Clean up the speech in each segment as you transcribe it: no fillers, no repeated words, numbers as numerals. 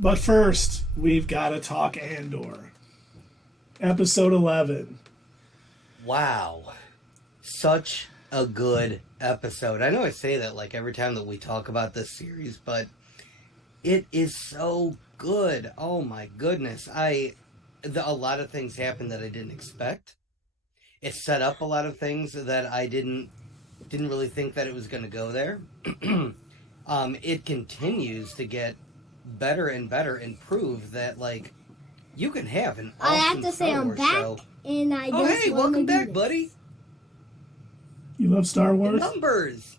But first, we've got to talk Andor. Episode 11. Wow. Such a good episode. I know I say that like every time that we talk about this series, but it is so good. Oh my goodness. A lot of things happened that I didn't expect. It set up a lot of things that I didn't really think that it was going to go there. It continues to get better and better and prove that like you can have an awesome I have to say Star I'm Wars back, show. and I Oh just hey, wanna welcome do back, this. buddy. You love Star Wars? Numbers.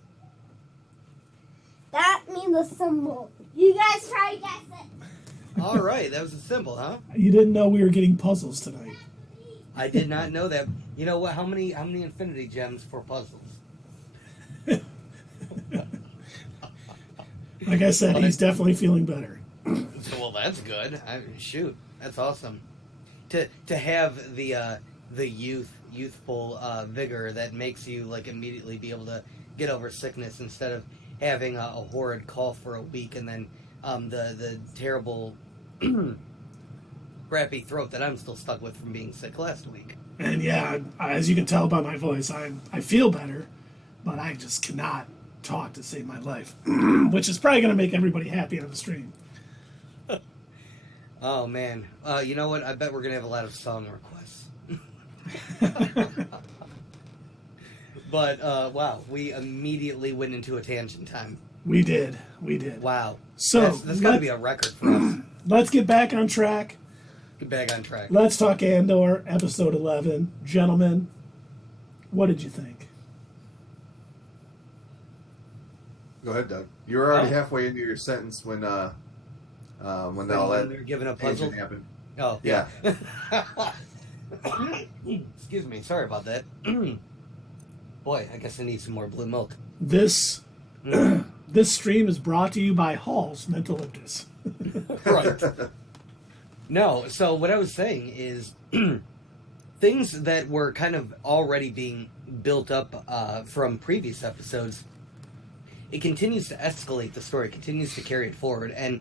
That means a symbol. You guys try to guess it. All right, that was a symbol, huh? You didn't know we were getting puzzles tonight. I did not know that. You know what? How many infinity gems for puzzles? Like I said, he's definitely feeling better. Well, that's good. Shoot, that's awesome. To have the youthful vigor that makes you like immediately be able to get over sickness instead of having a horrid cough for a week and then the terrible crappy throat that I'm still stuck with from being sick last week. And yeah, as you can tell by my voice, I feel better, but I just cannot talk to save my life, which is probably going to make everybody happy on the stream. Oh man, you know what? I bet we're gonna have a lot of song requests. But wow, we immediately went into a tangent time. We did. Wow. So that's got to be a record for us. Let's get back on track. Get back on track. Let's talk Andor, episode 11. Gentlemen, what did you think? Go ahead, Doug. You were already halfway into your sentence when all that they're giving a puzzle happened. Oh Yeah. Excuse me. Sorry about that. Boy, I guess I need some more blue milk. This this stream is brought to you by Hall's Mentaliptus. Right. No, so what I was saying is things that were kind of already being built up from previous episodes, it continues to escalate the story, continues to carry it forward. And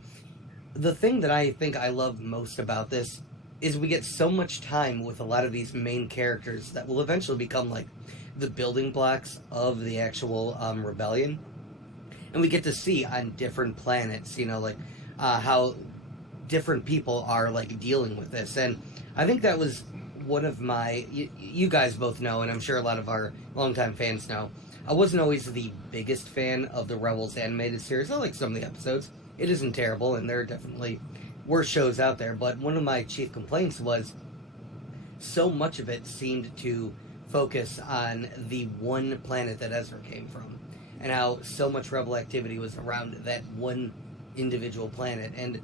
the thing that I think I love most about this is we get so much time with a lot of these main characters that will eventually become like the building blocks of the actual rebellion. And we get to see on different planets, you know, like how different people are like dealing with this. And I think that was one of my, you guys both know, and I'm sure a lot of our longtime fans know, I wasn't always the biggest fan of the Rebels animated series. I like some of the episodes. It isn't terrible, and there are definitely worse shows out there, but one of my chief complaints was so much of it seemed to focus on the one planet that Ezra came from, and how so much rebel activity was around that one individual planet. And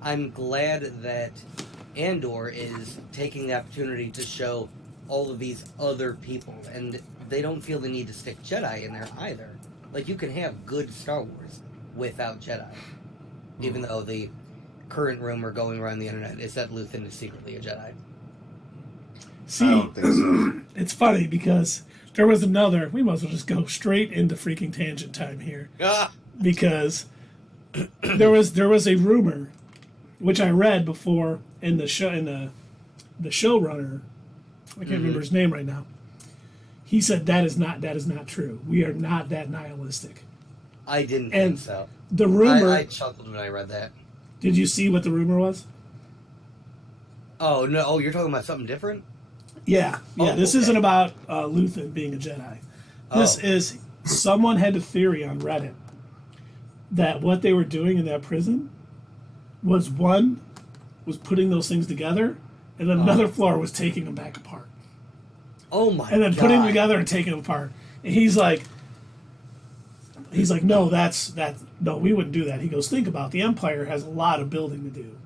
I'm glad that Andor is taking the opportunity to show all of these other people, and they don't feel the need to stick Jedi in there either. Like, you can have good Star Wars without Jedi, even though the current rumor going around the internet is that Luthen is secretly a Jedi. See, I don't think so. It's funny because there was another. We might as well just go straight into freaking tangent time here, because there was a rumor, which I read before in the show, in the showrunner. I can't remember his name right now. He said that is not true. We are not that nihilistic. I didn't think so. The rumor. I chuckled when I read that. Did you see what the rumor was? Oh no! Oh, you're talking about something different? Yeah. This okay. isn't about Luthen being a Jedi. This is, someone had a theory on Reddit that what they were doing in that prison was putting those things together, and then another floor was taking them back apart. Oh my god! And then putting them together and taking them apart. And he's like, no, no, we wouldn't do that. He goes, think about it. The Empire has a lot of building to do.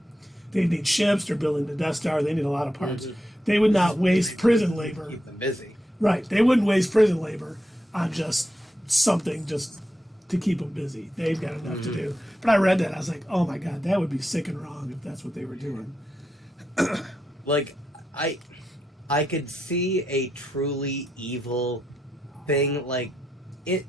They need ships. They're building the Death Star. They need a lot of parts. They would not waste prison labor. Keep them busy. Right. They wouldn't waste prison labor on just something just to keep them busy. They've got enough to do. But I read that. I was like, oh my God, that would be sick and wrong if that's what they were doing. Like, I could see a truly evil thing, like it.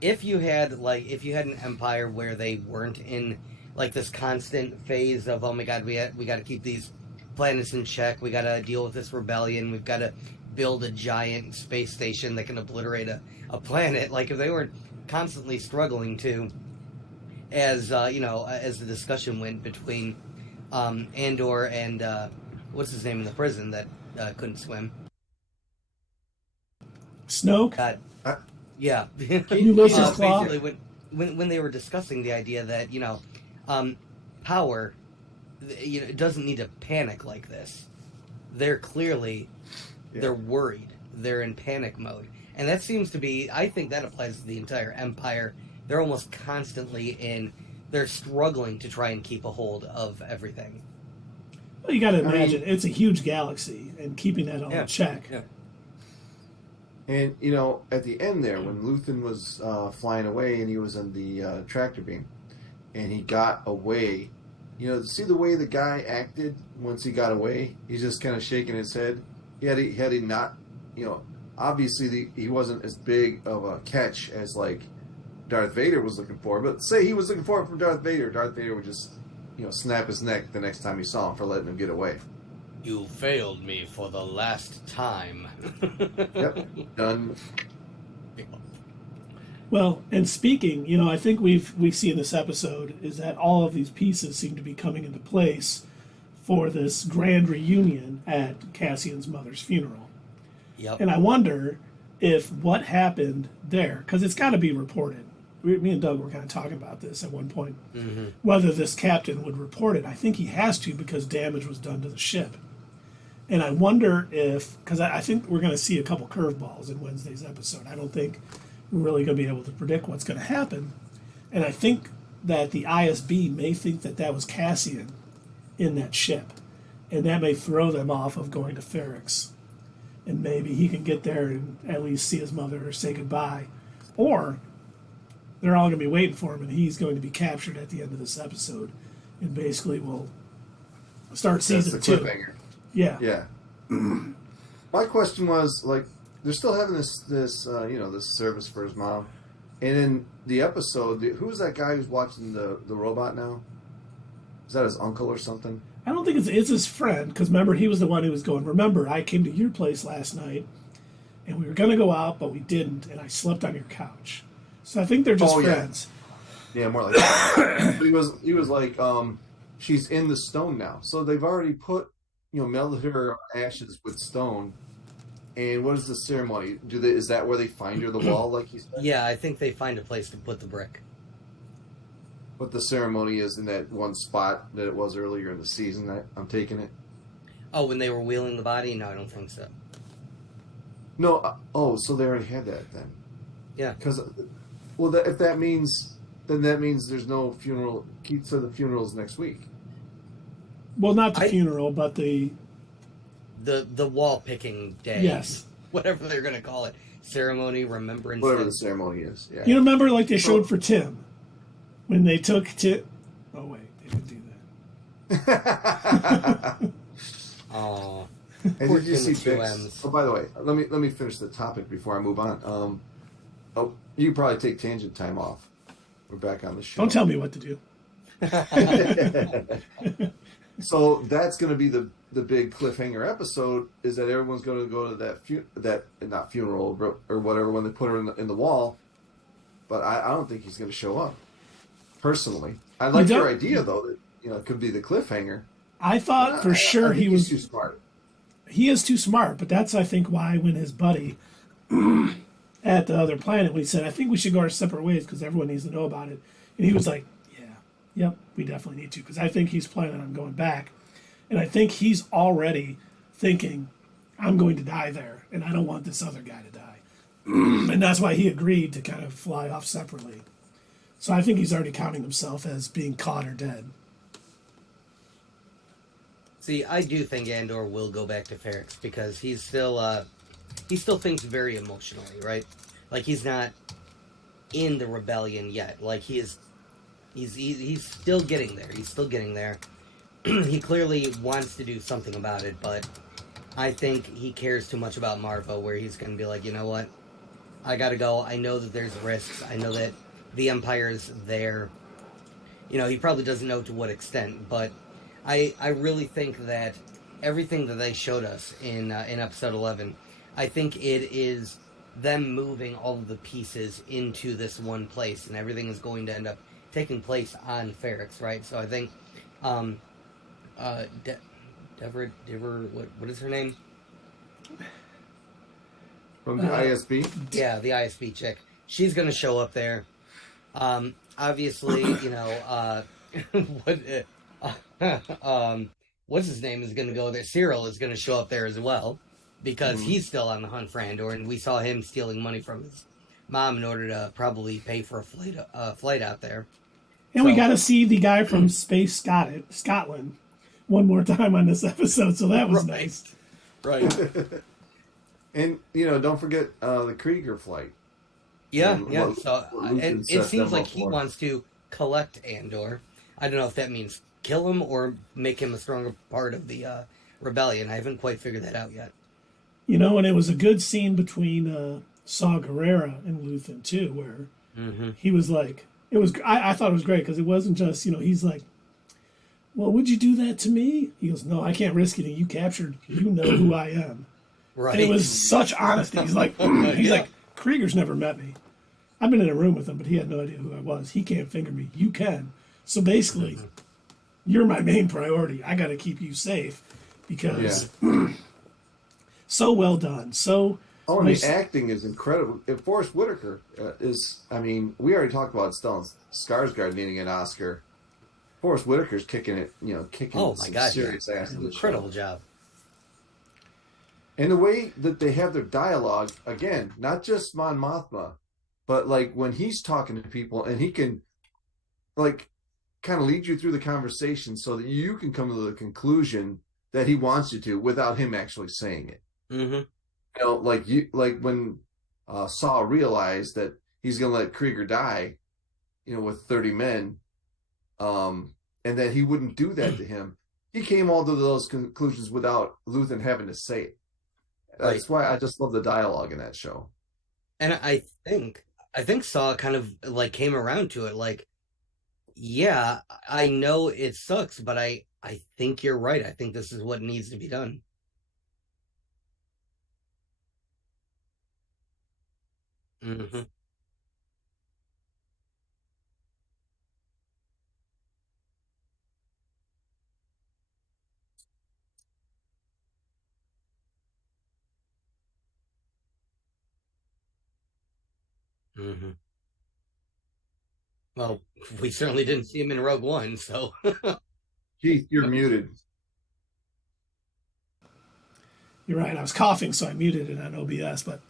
If you had an empire where they weren't in like this constant phase of, oh my god, we got to keep these planets in check. We got to deal with this rebellion. We've got to build a giant space station that can obliterate a planet. Like, if they weren't constantly struggling to, as as the discussion went between Andor and what's his name in the prison that couldn't swim? Snoke? Yeah. Ulysses Claw? Basically, when they were discussing the idea that, power, it doesn't need to panic like this. They're clearly, they're worried. They're in panic mode. And that seems to be, I think that applies to the entire Empire. They're almost constantly they're struggling to try and keep a hold of everything. Well, you got to imagine, it's a huge galaxy, and keeping that all in check. Yeah. And, at the end there, when Luthen was flying away and he was in the tractor beam, and he got away, see the way the guy acted once he got away? He's just kind of shaking his head. Had he not, obviously he wasn't as big of a catch as, like, Darth Vader was looking for. But say he was looking for it from Darth Vader would just, snap his neck the next time he saw him for letting him get away. You failed me for the last time. Yep, done. Well, and speaking, I think we see in this episode is that all of these pieces seem to be coming into place for this grand reunion at Cassian's mother's funeral. Yep. And I wonder if what happened there, because it's got to be reported. Me and Doug were kind of talking about this at one point, whether this captain would report it. I think he has to, because damage was done to the ship. And I wonder if, because I think we're going to see a couple curveballs in Wednesday's episode. I don't think we're really going to be able to predict what's going to happen. And I think that the ISB may think that was Cassian in that ship. And that may throw them off of going to Ferrix. And maybe he can get there and at least see his mother or say goodbye. Or they're all going to be waiting for him, and he's going to be captured at the end of this episode. And basically we'll start season 2. Cliffhanger. Yeah. Yeah. My question was, like, they're still having this service for his mom, and in the episode, who's that guy who's watching the robot now? Is that his uncle or something? I don't think it's his friend, because remember, he was the one who was going, remember, I came to your place last night, and we were going to go out, but we didn't, and I slept on your couch. So I think they're just friends. Yeah, more like that. But he was like, she's in the stone now. So they've already put, melted her ashes with stone. And what is the ceremony? Is that where they find her, the wall, like he said? Yeah, I think they find a place to put the brick. But the ceremony is in that one spot that it was earlier in the season. I'm taking it. Oh, when they were wheeling the body? No, I don't think so. No. So they already had that then. Yeah. Because, if that means, then that means there's no funeral. Keith said the funeral's next week. Well, not the funeral, but the wall picking day. Yes. Whatever they're going to call it. Ceremony, remembrance. Whatever the ceremony is. Yeah. You remember, like they showed for Tim, when they took Tim. Oh wait, they didn't do that. Oh. And did you see Bix? Oh, by the way, let me finish the topic before I move on. You can probably take tangent time off. We're back on the show. Don't tell me what to do. So that's going to be the big cliffhanger episode, is that everyone's going to go to that not funeral or whatever when they put her in the wall. But I don't think he's going to show up. Personally, I like your idea though that it could be the cliffhanger. I thought for sure he was too smart. He is too smart, but that's I think why when his buddy at the other planet, when he said, I think we should go our separate ways because everyone needs to know about it. And he was like, yep, we definitely need to. Because I think he's planning on going back. And I think he's already thinking, I'm going to die there. And I don't want this other guy to die. And that's why he agreed to kind of fly off separately. So I think he's already counting himself as being caught or dead. See, I do think Andor will go back to Ferrix because he still thinks very emotionally, right? Like he's not in the rebellion yet. Like he's still getting there. He's still getting there. He clearly wants to do something about it, but I think he cares too much about Marva where he's going to be like, you know what? I got to go. I know that there's risks. I know that the Empire's there. he probably doesn't know to what extent, but I really think that everything that they showed us in episode 11, I think it is them moving all of the pieces into this one place, and everything is going to end up taking place on Ferrix, right? So I think Dever, what is her name? From the ISB? Yeah, the ISB chick. She's going to show up there. Obviously, what's his name is going to go there. Cyril is going to show up there as well, because he's still on the hunt for Andor, and we saw him stealing money from his mom in order to probably pay for a flight out there. And we got to see the guy from Space Scotland one more time on this episode, so that was nice. Right. And, don't forget the Krieger flight. Yeah. So it seems like he wants to collect Andor. I don't know if that means kill him or make him a stronger part of the rebellion. I haven't quite figured that out yet. And it was a good scene between Saw Gerrera and Luthen, too, where he was like, I thought it was great, because it wasn't just, he's like, well, would you do that to me? He goes, no, I can't risk it. You captured, you know who I am. Right. And it was such honesty. He's like, Krieger's never met me. I've been in a room with him, but he had no idea who I was. He can't finger me. You can. So basically, you're my main priority. I got to keep you safe, because so well done. So nice. The acting is incredible. And Forrest Whitaker we already talked about Stellan Skarsgård needing an Oscar. Forrest Whitaker's kicking it, serious ass in this incredible job. And the way that they have their dialogue, again, not just Mon Mothma, but like when he's talking to people, and he can like kind of lead you through the conversation so that you can come to the conclusion that he wants you to without him actually saying it. Like when Saw realized that he's going to let Krieger die, with 30 men, and that he wouldn't do that to him. He came all to those conclusions without Luthen having to say it. That's why I just love the dialogue in that show. And I think Saw kind of like came around to it. Like, yeah, I know it sucks, but I think you're right. I think this is what needs to be done. Well, we certainly didn't see him in Rogue One, so. Keith, you're muted. You're right. I was coughing, so I muted it on OBS. But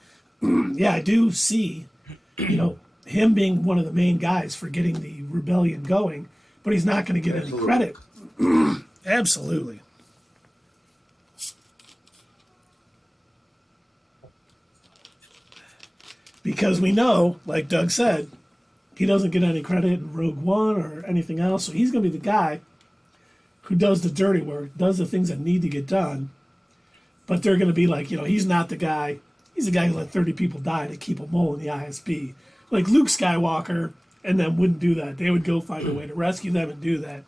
yeah, I do see, him being one of the main guys for getting the rebellion going, but he's not going to get any credit. Absolutely. Because we know, like Doug said, he doesn't get any credit in Rogue One or anything else. So he's going to be the guy who does the dirty work, does the things that need to get done. But they're going to be like, he's not the guy. He's the guy who let 30 people die to keep a mole in the ISB. Like Luke Skywalker and them wouldn't do that. They would go find a way to rescue them and do that.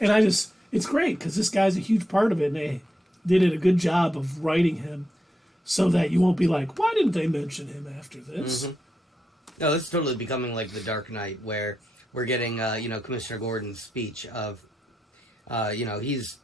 And it's great because this guy's a huge part of it. And they did a good job of writing him so that you won't be like, why didn't they mention him after this? No, this is totally becoming like the Dark Knight, where we're getting, Commissioner Gordon's speech of, he's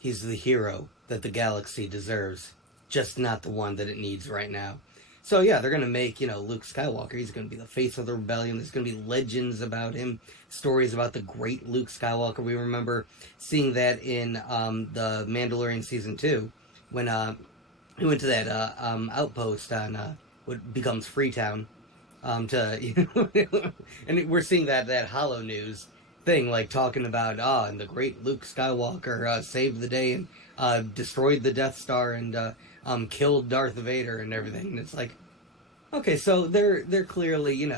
the hero that the galaxy deserves, just not the one that it needs right now. So yeah, they're going to make, Luke Skywalker, he's going to be the face of the rebellion. There's going to be legends about him, stories about the great Luke Skywalker. We remember seeing that in the Mandalorian Season 2, when he went to that outpost on what becomes Freetown, and we're seeing that Hollow News thing, like talking about, and the great Luke Skywalker saved the day and destroyed the Death Star and killed Darth Vader and everything. And it's like, okay, so they're clearly,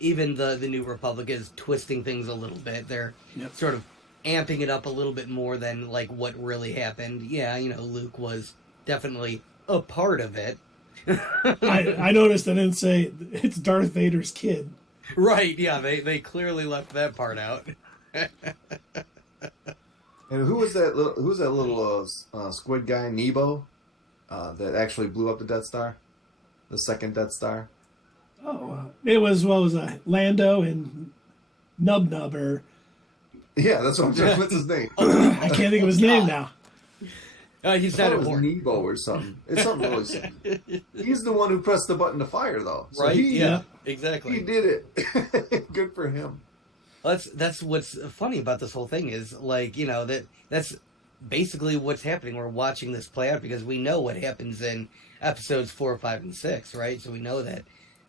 even the New Republic is twisting things a little bit. They're sort of amping it up a little bit more than like what really happened. Yeah, Luke was definitely a part of it. I noticed I didn't say it's Darth Vader's kid. Right, yeah, they clearly left that part out. And who was that little squid guy, Nebo, that actually blew up the Death Star? The second Death Star? Oh, it was, what was that? Lando and Nub Nub, or... Yeah, that's what I'm saying. What's his name? I can't think of his name now. He's I not thought it was important. Nebo or something. It's something really simple. He's the one who pressed the button to fire, though. So Right, he, yeah, exactly. He did it. Good for him. That's what's funny about this whole thing is, like, you know, that's basically what's happening. We're watching this play out because we know what happens in episodes 4, 5, and 6, right? So we know that,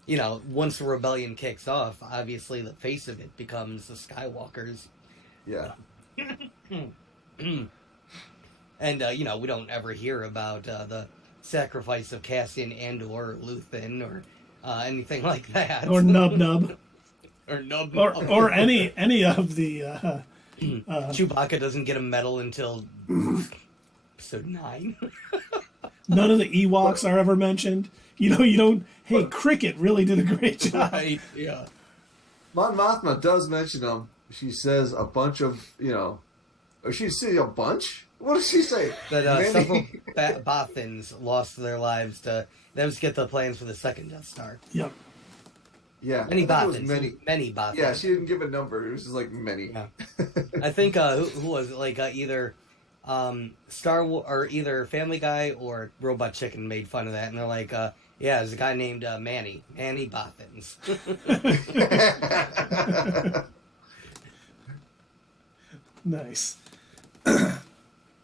you know, once the rebellion kicks off, obviously the face of it becomes the Skywalkers. Yeah. And, you know, we don't ever hear about the sacrifice of Cassian Andor or Luthen or anything like that. Or Nub Nub. Or Nub Or any of the... Chewbacca doesn't get a medal until episode 9. None of the Ewoks are ever mentioned. You know, you don't... Hey, Cricket really did a great job. Right, yeah. Mon Mothma does mention them. She says a bunch of, you know... Or she say a bunch? What does she say? That several Bothans lost their lives to them to get the plans for the second Death Star. Yep. Yeah. Many I think it was Bothans. Many Bothans. Yeah, she didn't give a number. It was just like many. Yeah. I think, who was it? Like, either Star Wars, or either Family Guy or Robot Chicken made fun of that. And they're like, yeah, there's a guy named Manny Bothans. Nice.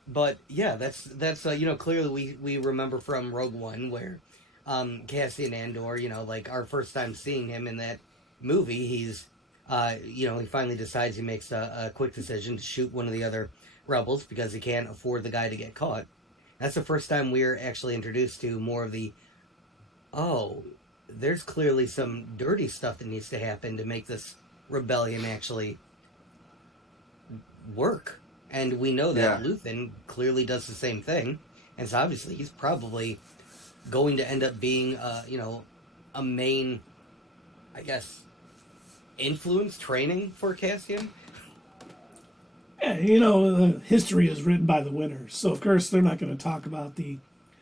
But yeah, that's you know, clearly we remember from Rogue One where Cassian Andor, you know, like our first time seeing him in that movie, he's you know, he finally decides, he makes a quick decision to shoot one of the other rebels because he can't afford the guy to get caught. That's the first time we're actually introduced to more of the, oh, there's clearly some dirty stuff that needs to happen to make this rebellion actually work. And we know that Luthen clearly does the same thing. And so obviously he's probably going to end up being, you know, a main, I guess, influence, training for Cassian. Yeah, you know, history is written by the winners. So, of course, they're not going to talk about the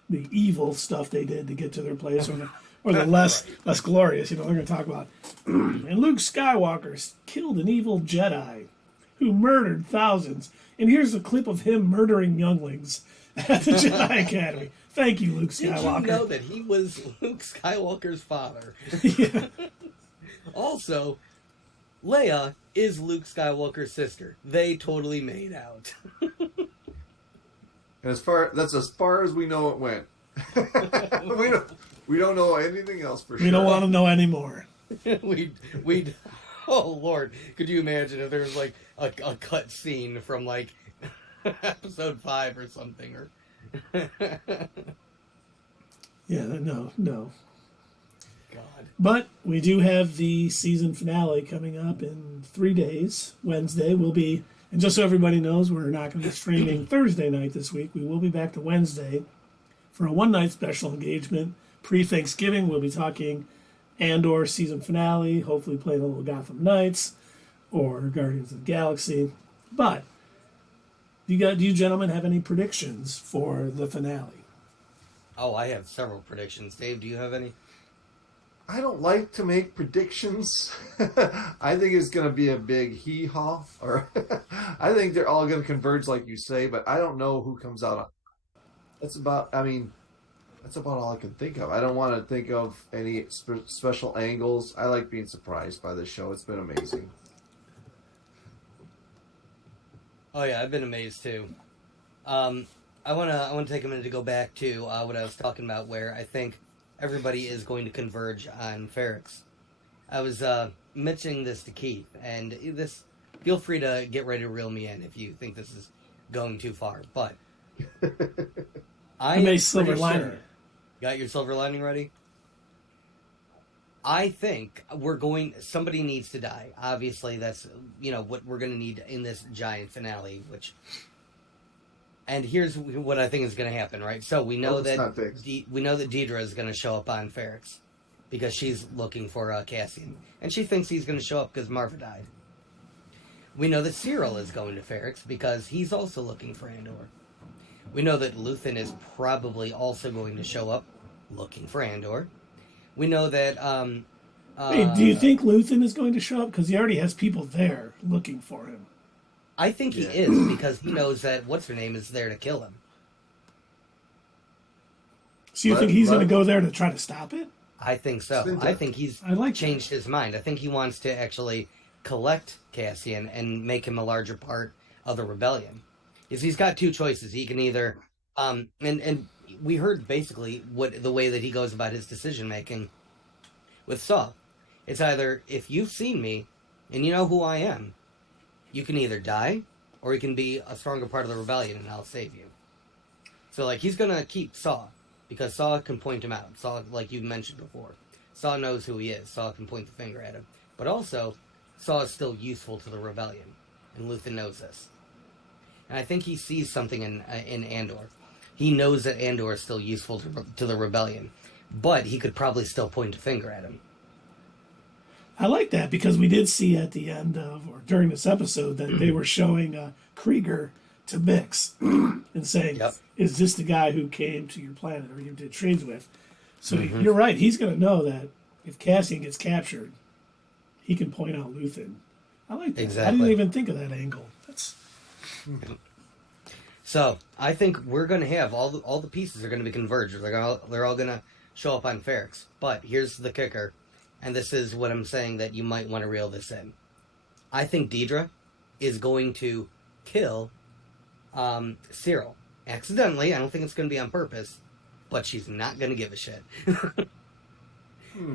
evil stuff they did to get to their place, or the less glorious. You know, they're going to talk about, and Luke Skywalker killed an evil Jedi who murdered thousands. And here's a clip of him murdering younglings at the Jedi Academy. Thank you, Luke Skywalker. Did you know that he was Luke Skywalker's father? Yeah. Also, Leia is Luke Skywalker's sister. They totally made out. And that's as far as we know it went. we don't know anything else for sure. We don't want to know anymore. we oh Lord, could you imagine if there was like a cut scene from like episode 5 or something, or Yeah, no. God. But we do have the season finale coming up in 3 days. Wednesday will be, and just so everybody knows, we're not going to be streaming Thursday night this week. We will be back to Wednesday for a one-night special engagement. Pre-Thanksgiving, we'll be talking Andor season finale, hopefully playing a little Gotham Knights or Guardians of the Galaxy. But do you gentlemen have any predictions for the finale? Oh, I have several predictions. Dave, do you have any? I don't like to make predictions. I think it's going to be a big hee-haw. Or I think they're all going to converge like you say, but I don't know who comes out on. That's about all I can think of. I don't want to think of any special angles. I like being surprised by this show. It's been amazing. Oh yeah, I've been amazed too. I want to take a minute to go back to what I was talking about, where I think everybody is going to converge on Ferrix. I was mentioning this to Keith, and this, feel free to get ready to reel me in if you think this is going too far. But I made silver lining. Got your silver lining ready? I think somebody needs to die. Obviously, that's, you know, what we're going to need in this giant finale, and here's what I think is going to happen, right? So we know that we know that Deidre is going to show up on Ferrix. because she's looking for Cassian. And she thinks he's going to show up because Marva died. We know that Cyril is going to Ferrix because he's also looking for Andor. We know that Luthen is probably also going to show up looking for Andor. We know that... Wait, do you think Luthen is going to show up? Because he already has people there looking for him. I think he is, because he knows that what's-her-name is there to kill him. So you think he's going to go there to try to stop it? I think so. I think he's changed his mind. I think he wants to actually collect Cassian and make him a larger part of the rebellion. Because he's got two choices. He can either... and we heard basically the way that he goes about his decision-making with Saw. It's either, if you've seen me and you know who I am, you can either die or you can be a stronger part of the rebellion and I'll save you. So, like, he's going to keep Saw because Saw can point him out. Saw, like you mentioned before, Saw knows who he is. Saw can point the finger at him. But also, Saw is still useful to the rebellion, and Luthen knows this. And I think he sees something in Andor. He knows that Andor is still useful to the rebellion, but he could probably still point a finger at him. I like that because we did see at the end of, or during this episode, that they were showing Krieger to Bix and saying, is this the guy who came to your planet or you did trades with? So you're right. He's going to know that if Cassian gets captured, he can point out Luthen. I like that. Exactly. I didn't even think of that angle. That's... So I think we're going to have all the pieces are going to be converged. They're all going to show up on Ferrix. But here's the kicker, and this is what I'm saying that you might want to reel this in. I think Dedra is going to kill Cyril accidentally. I don't think it's going to be on purpose, but she's not going to give a shit.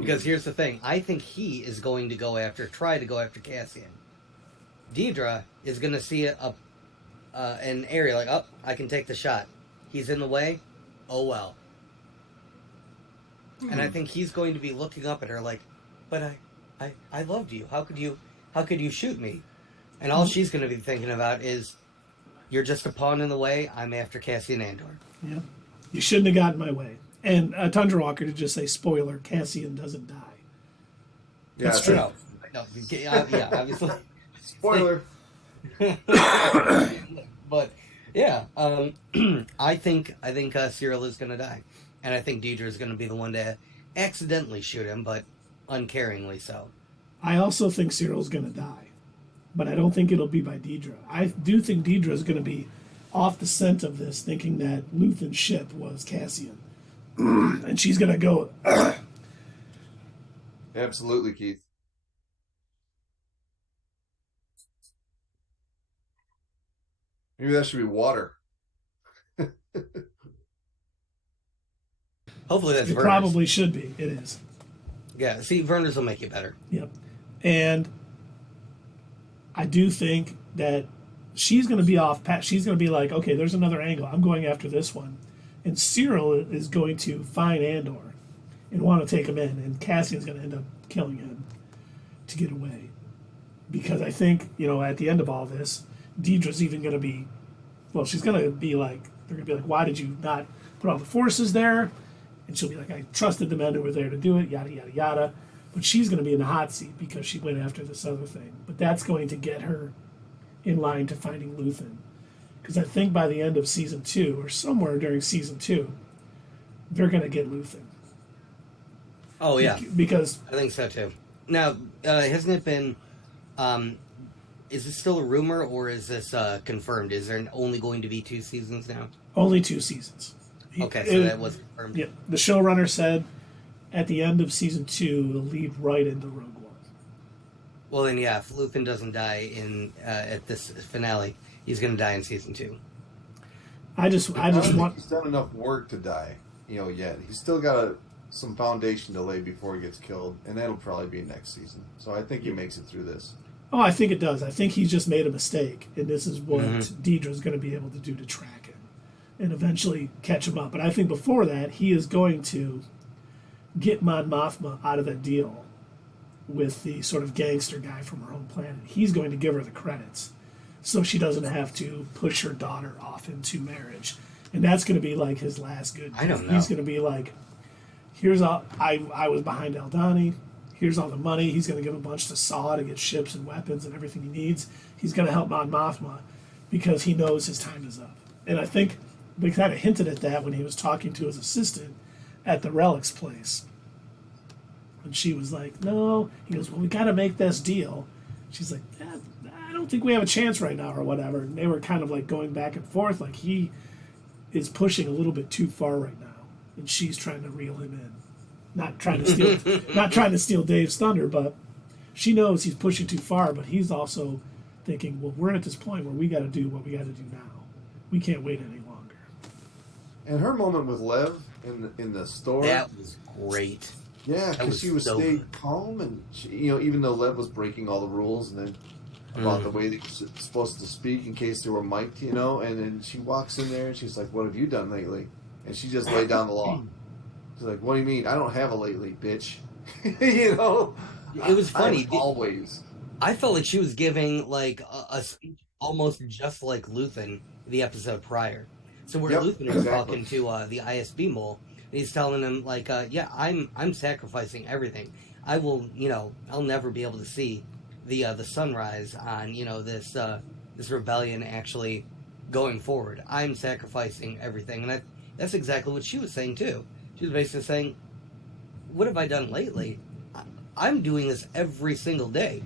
Because here's the thing. I think he is going to try to go after Cassian. Dedra is going to see an area like, oh, I can take the shot. He's in the way. Oh, well. And I think he's going to be looking up at her like, but I loved you. How could you shoot me? And all she's going to be thinking about is, you're just a pawn in the way. I'm after Cassian Andor. Yeah. You shouldn't have gotten my way. And Tundra Walker to just say, spoiler, Cassian doesn't die. Yeah, that's true. No, yeah, obviously. Spoiler. But yeah, I think Cyril is going to die, and I think Dedra is going to be the one to accidentally shoot him, but uncaringly so. I also think Cyril's going to die, but I don't think it'll be by Dedra. I do think Dedra is going to be off the scent of this, thinking that Luthen's ship was Cassian, and she's going to go. Absolutely, Keith. Maybe that should be water. Hopefully that's It Verners. probably should be. It is. Yeah, see, Verners will make you better. Yep. And I do think that she's going to be off. She's going to be like, okay, there's another angle. I'm going after this one. And Cyril is going to find Andor and want to take him in. And Cassian's going to end up killing him to get away. Because I think, at the end of all this, Dedra's even going to be, she's going to be like, they're going to be like, why did you not put all the forces there? And she'll be like, I trusted the men who were there to do it, yada, yada, yada. But she's going to be in the hot seat because she went after this other thing. But that's going to get her in line to finding Luthen. Because I think by the end of season 2, or somewhere during season 2, they're going to get Luthen. Oh, yeah. Because I think so, too. Now, hasn't it been... is this still a rumor, or is this confirmed? Is there only going to be 2 seasons now? Only 2 seasons. Okay, so that was confirmed. Yeah, the showrunner said at the end of season 2, it'll lead right into Rogue One. Well, then, yeah, if Luthen doesn't die at this finale, he's going to die in season 2. I just want... He's done enough work to die, yet. He's still got some foundation to lay before he gets killed, and that'll probably be next season. So I think he makes it through this. Oh, I think it does. I think he's just made a mistake, and this is what Dedra's going to be able to do to track him and eventually catch him up. But I think before that, he is going to get Mon Mothma out of that deal with the sort of gangster guy from her home planet. He's going to give her the credits so she doesn't have to push her daughter off into marriage. And that's going to be like his last good. I don't know. He's going to be like, here's all I was behind Aldhani. Here's all the money. He's going to give a bunch to Saw to get ships and weapons and everything he needs. He's going to help Mon Mothma because he knows his time is up. And I think they kind of hinted at that when he was talking to his assistant at the Relics place. And she was like, no. He goes, well, we got to make this deal. She's like, I don't think we have a chance right now or whatever. And they were kind of like going back and forth, like he is pushing a little bit too far right now. And she's trying to reel him in. Not trying to steal Dave's thunder, but she knows he's pushing too far, but he's also thinking, well, we're at this point where we got to do what we got to do now. We can't wait any longer. And her moment with Lev in the store. That was great. Yeah, because she was so staying good. calm, and she, even though Lev was breaking all the rules, and then about the way that you're supposed to speak in case they were mic'd, and then she walks in there and she's like, "What have you done lately?" And she just laid down the law. She's like, "What do you mean? I don't have a lately, bitch." It was funny. Always. I felt like she was giving like a speech almost just like Luthen the episode prior. So where Luthen was talking to the ISB mole, he's telling him like, "Yeah, I'm sacrificing everything. I will, I'll never be able to see the sunrise on this rebellion actually going forward. I'm sacrificing everything," and that's exactly what she was saying too. She was basically saying, "What have I done lately? I'm doing this every single day.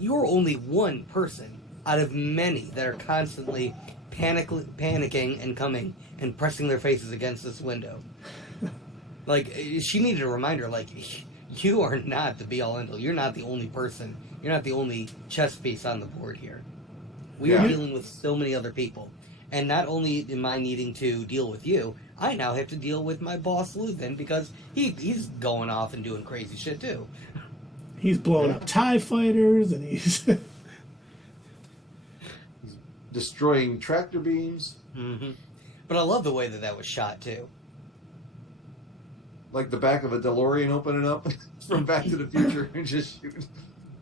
You're only one person out of many that are constantly panicking and coming and pressing their faces against this window." Like, she needed a reminder, like, you are not the be-all, end-all. You're not the only person. You're not the only chess piece on the board here. We are dealing with so many other people. And not only am I needing to deal with you, I now have to deal with my boss, Luthen, because he's going off and doing crazy shit, too. He's blowing up TIE fighters, and he's destroying tractor beams. Mm-hmm. But I love the way that was shot, too. Like the back of a DeLorean opening up from Back to the Future and just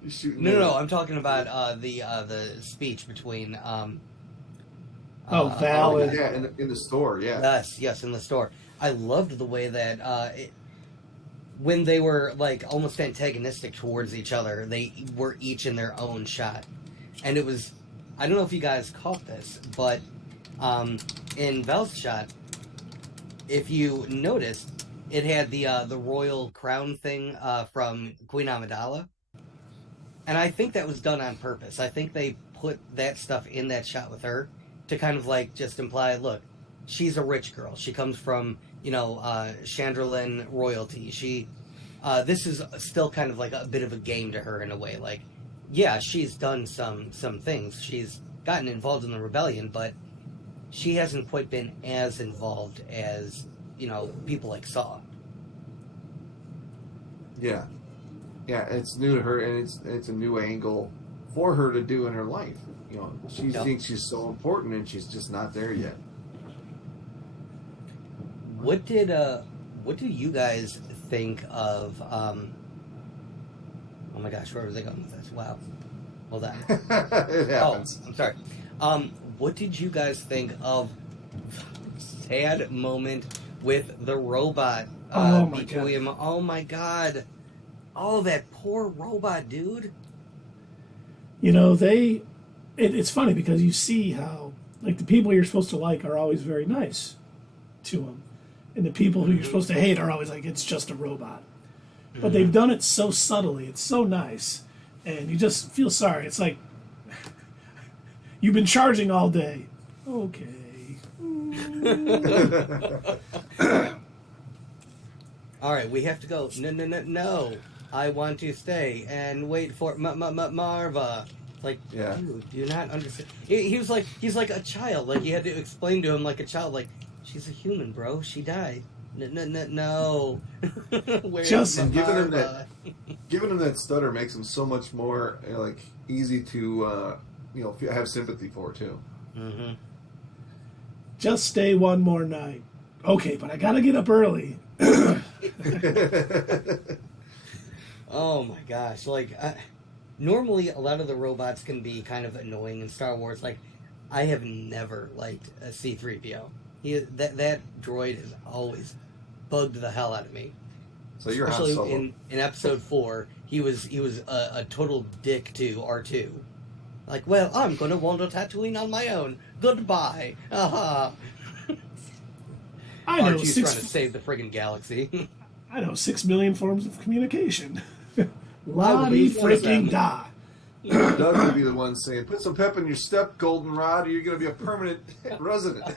shooting. No, I'm talking about the speech between... Val. In the store, yeah. Yes, in the store. I loved the way that when they were like almost antagonistic towards each other, they were each in their own shot. And it was, I don't know if you guys caught this, but in Val's shot, if you noticed, it had the royal crown thing from Queen Amidala. And I think that was done on purpose. I think they put that stuff in that shot with her to kind of like just imply, look, she's a rich girl. She comes from, Chandrillin royalty. This is still kind of like a bit of a game to her in a way. Like, yeah, she's done some things. She's gotten involved in the rebellion, but she hasn't quite been as involved as, people like Saw. Yeah. Yeah, it's new to her, and it's a new angle for her to do in her life. She thinks she's so important, and she's just not there yet. What do you guys think of? Oh my gosh, where was I going with this? Wow, hold on. It happens. Oh, I'm sorry. What did you guys think of sad moment with the robot? Oh my god! Oh my god! Oh, that poor robot, dude. It's funny because you see how, like, the people you're supposed to like are always very nice to him. And the people who you're supposed to hate are always like, it's just a robot. But they've done it so subtly. It's so nice. And you just feel sorry. It's like, you've been charging all day. Okay. All right, we have to go. No. I want to stay and wait for Marva. Like, dude, do you not understand? He's like a child. Like, you had to explain to him like a child. Like, she's a human, bro. She died. No. Just giving him that stutter makes him so much more easy to have sympathy for too. Mm-hmm. Just stay one more night. Okay, but I gotta get up early. Oh my gosh! Like, normally a lot of the robots can be kind of annoying in Star Wars. Like, I have never liked a C-3PO. That droid is always bugged the hell out of me. So you're Han Especially Solo. in episode 4, he was a total dick to R2. Like, well, I'm going to wander Tatooine on my own. Goodbye. Aha. I know R2's trying to save the friggin' galaxy. I know 6 million forms of communication. Why would Lottie we force freaking them? da. Doug would be the one saying, "Put some pep in your step, goldenrod, or you're going to be a permanent resident."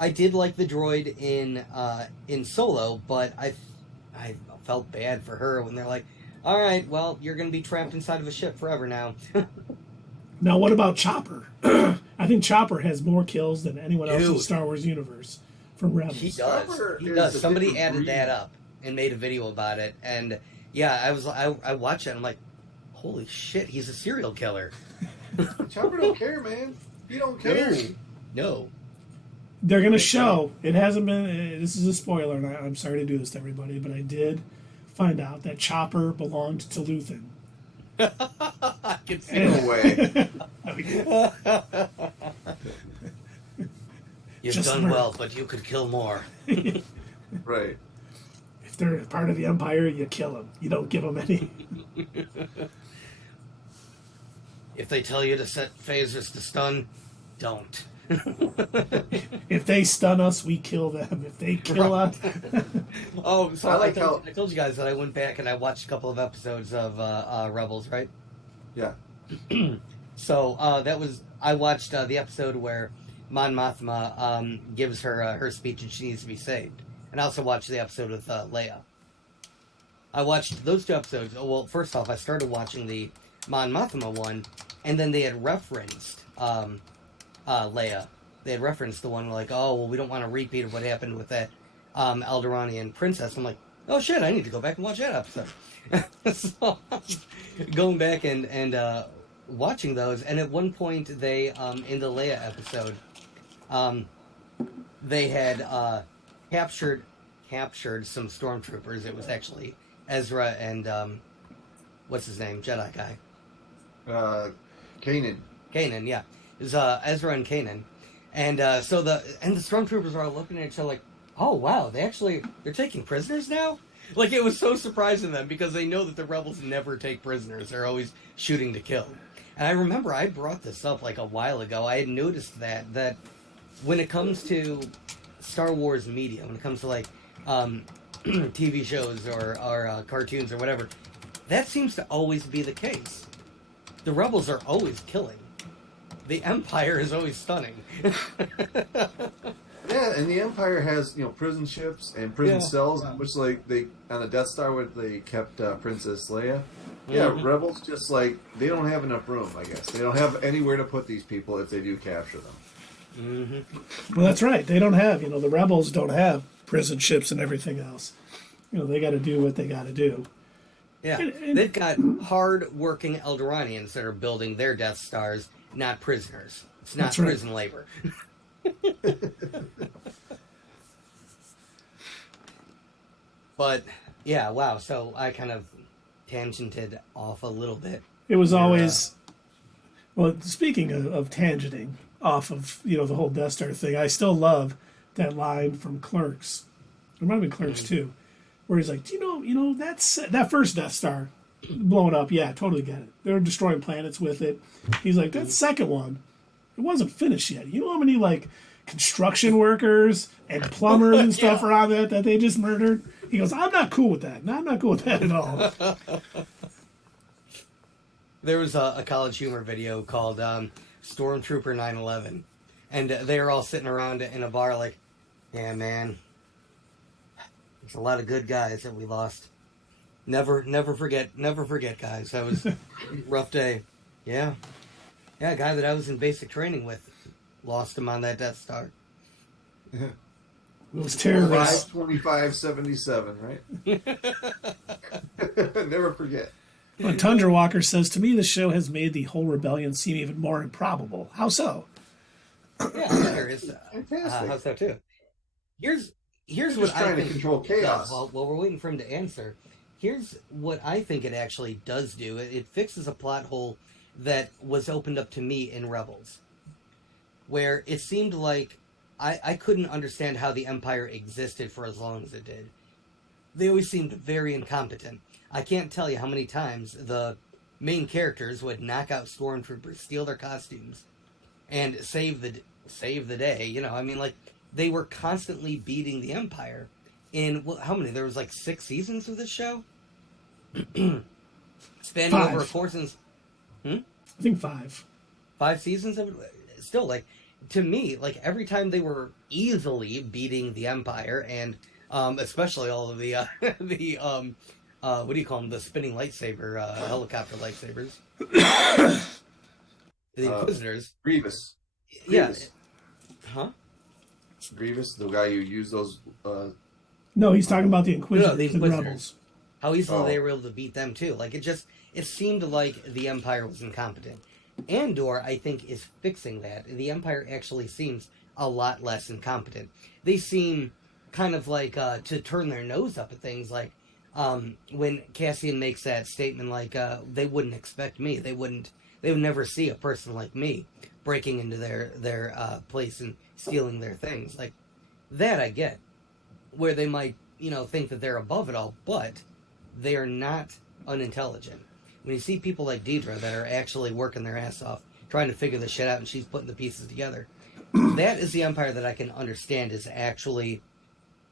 I did like the droid in Solo, but I felt bad for her when they're like, "All right, well, you're going to be trapped inside of a ship forever now." Now, what about Chopper? I think Chopper has more kills than anyone else in the Dude. Star Wars universe from Rebels. He Chopper does. He is does. a Somebody different added breed. that up and made a video about it, and yeah, I watched it. And I'm like, holy shit, he's a serial killer. Chopper don't care, man. He don't care. No. They're going to show. It hasn't been. This is a spoiler, and I'm sorry to do this to everybody, but I did find out that Chopper belonged to Luthen. I can see No way. You've Just done murder. well, but you could kill more. Right. If they're part of the Empire, you kill them. You don't give them any. If they tell you to set phasers to stun, don't. If they stun us, we kill them. If they kill us, Oh, so I I, like told, how- I told you guys that I went back and I watched a couple of episodes of Rebels, right? Yeah. So I watched the episode where Mon Mothma gives her speech and she needs to be saved, and I also watched the episode with Leia. I watched those 2 episodes. Oh, well, first off, I started watching the Mon Mothma one, and then they had referenced Leia. They had referenced the one like, oh, well, we don't want a repeat of what happened with that Alderaanian princess. I'm like, oh shit, I need to go back and watch that episode. So going back and watching those, and at one point they in the Leia episode, they had captured some stormtroopers. It was actually Ezra and what's his name, Jedi guy, Kanan. Kanan. Yeah, it was Ezra and Kanan, and so the stormtroopers are all looking at each other like, oh wow, they're taking prisoners now. Like, it was so surprising to them because they know that the rebels never take prisoners. They're always shooting to kill. And I remember I brought this up like a while ago. I had noticed that when it comes to Star Wars media, when it comes to like TV shows or cartoons or whatever, that seems to always be the case. The rebels are always killing. The Empire is always stunning. Yeah, and the Empire has, prison ships and prison Yeah. cells, which like they on the Death Star where they kept Princess Leia. Yeah, Mhm. Rebels just like they don't have enough room. I guess they don't have anywhere to put these people if they do capture them. Mm-hmm. well, that's right. They don't have. The rebels don't have prison ships and everything else. They got to do what they got to do. Yeah, And- they've got hard-working Alderaanians that are building their Death Stars, not prisoners. It's not That's right. prison labor. But, yeah, wow, so I kind of tangented off a little bit. It was always. Well, speaking of tangenting off of the whole Death Star thing, I still love that line from Clerks. It might have been Clerks too, where he's like, "Do you know that first Death Star blowing up? Yeah, totally get it. They're destroying planets with it." He's like, "That second one, it wasn't finished yet. You know how many like construction workers and plumbers and stuff Yeah. are on that they just murdered?" He goes, "I'm not cool with that. No, I'm not cool with that at all." There was a College Humor video called Stormtrooper 9/11, and they were all sitting around in a bar like, yeah, man, there's a lot of good guys that we lost. Never forget, guys. That was a rough day. Yeah, a guy that I was in basic training with, lost him on that Death Star. Those terrorists. 5/25/77, right? Never forget. Well, Tundra Walker says, "To me, the show has made the whole rebellion seem even more improbable. How so?" Yeah, I'm curious. Fantastic. How so too? Here's Just what I trying to think control chaos. While we're waiting for him to answer, here's what I think it actually does do. It fixes a plot hole that was opened up to me in Rebels. where it seemed like I couldn't understand how the Empire existed for as long as it did. They always seemed very incompetent. I can't tell you how many times the main characters would knock out stormtroopers, steal their costumes, and save the day. You know, I mean, like, they were constantly beating the Empire. In, well, how many? There was like 6 seasons of this show? Spanning 5. over 4 seasons. I think 5. 5 seasons of it? Still, like, to me, like, every time they were easily beating the Empire, and especially all of the what do you call them? The spinning lightsaber, helicopter lightsabers. The Inquisitors. Grievous. Yeah. Huh? Grievous, the guy who used those. No, he's talking about the Inquisitors, No, the and Inquisitors. Rebels. How easily they were able to beat them, too. Like, it seemed like the Empire was incompetent. Andor, I think, is fixing that. The Empire actually seems a lot less incompetent. They seem kind of like to turn their nose up at things, like when Cassian makes that statement, like they wouldn't expect me. They would never see a person like me breaking into their place and stealing their things. Like that, I get, where they might think that they're above it all, but they are not unintelligent. When you see people like Deidre that are actually working their ass off, trying to figure this shit out, and she's putting the pieces together, that is the Empire that I can understand is actually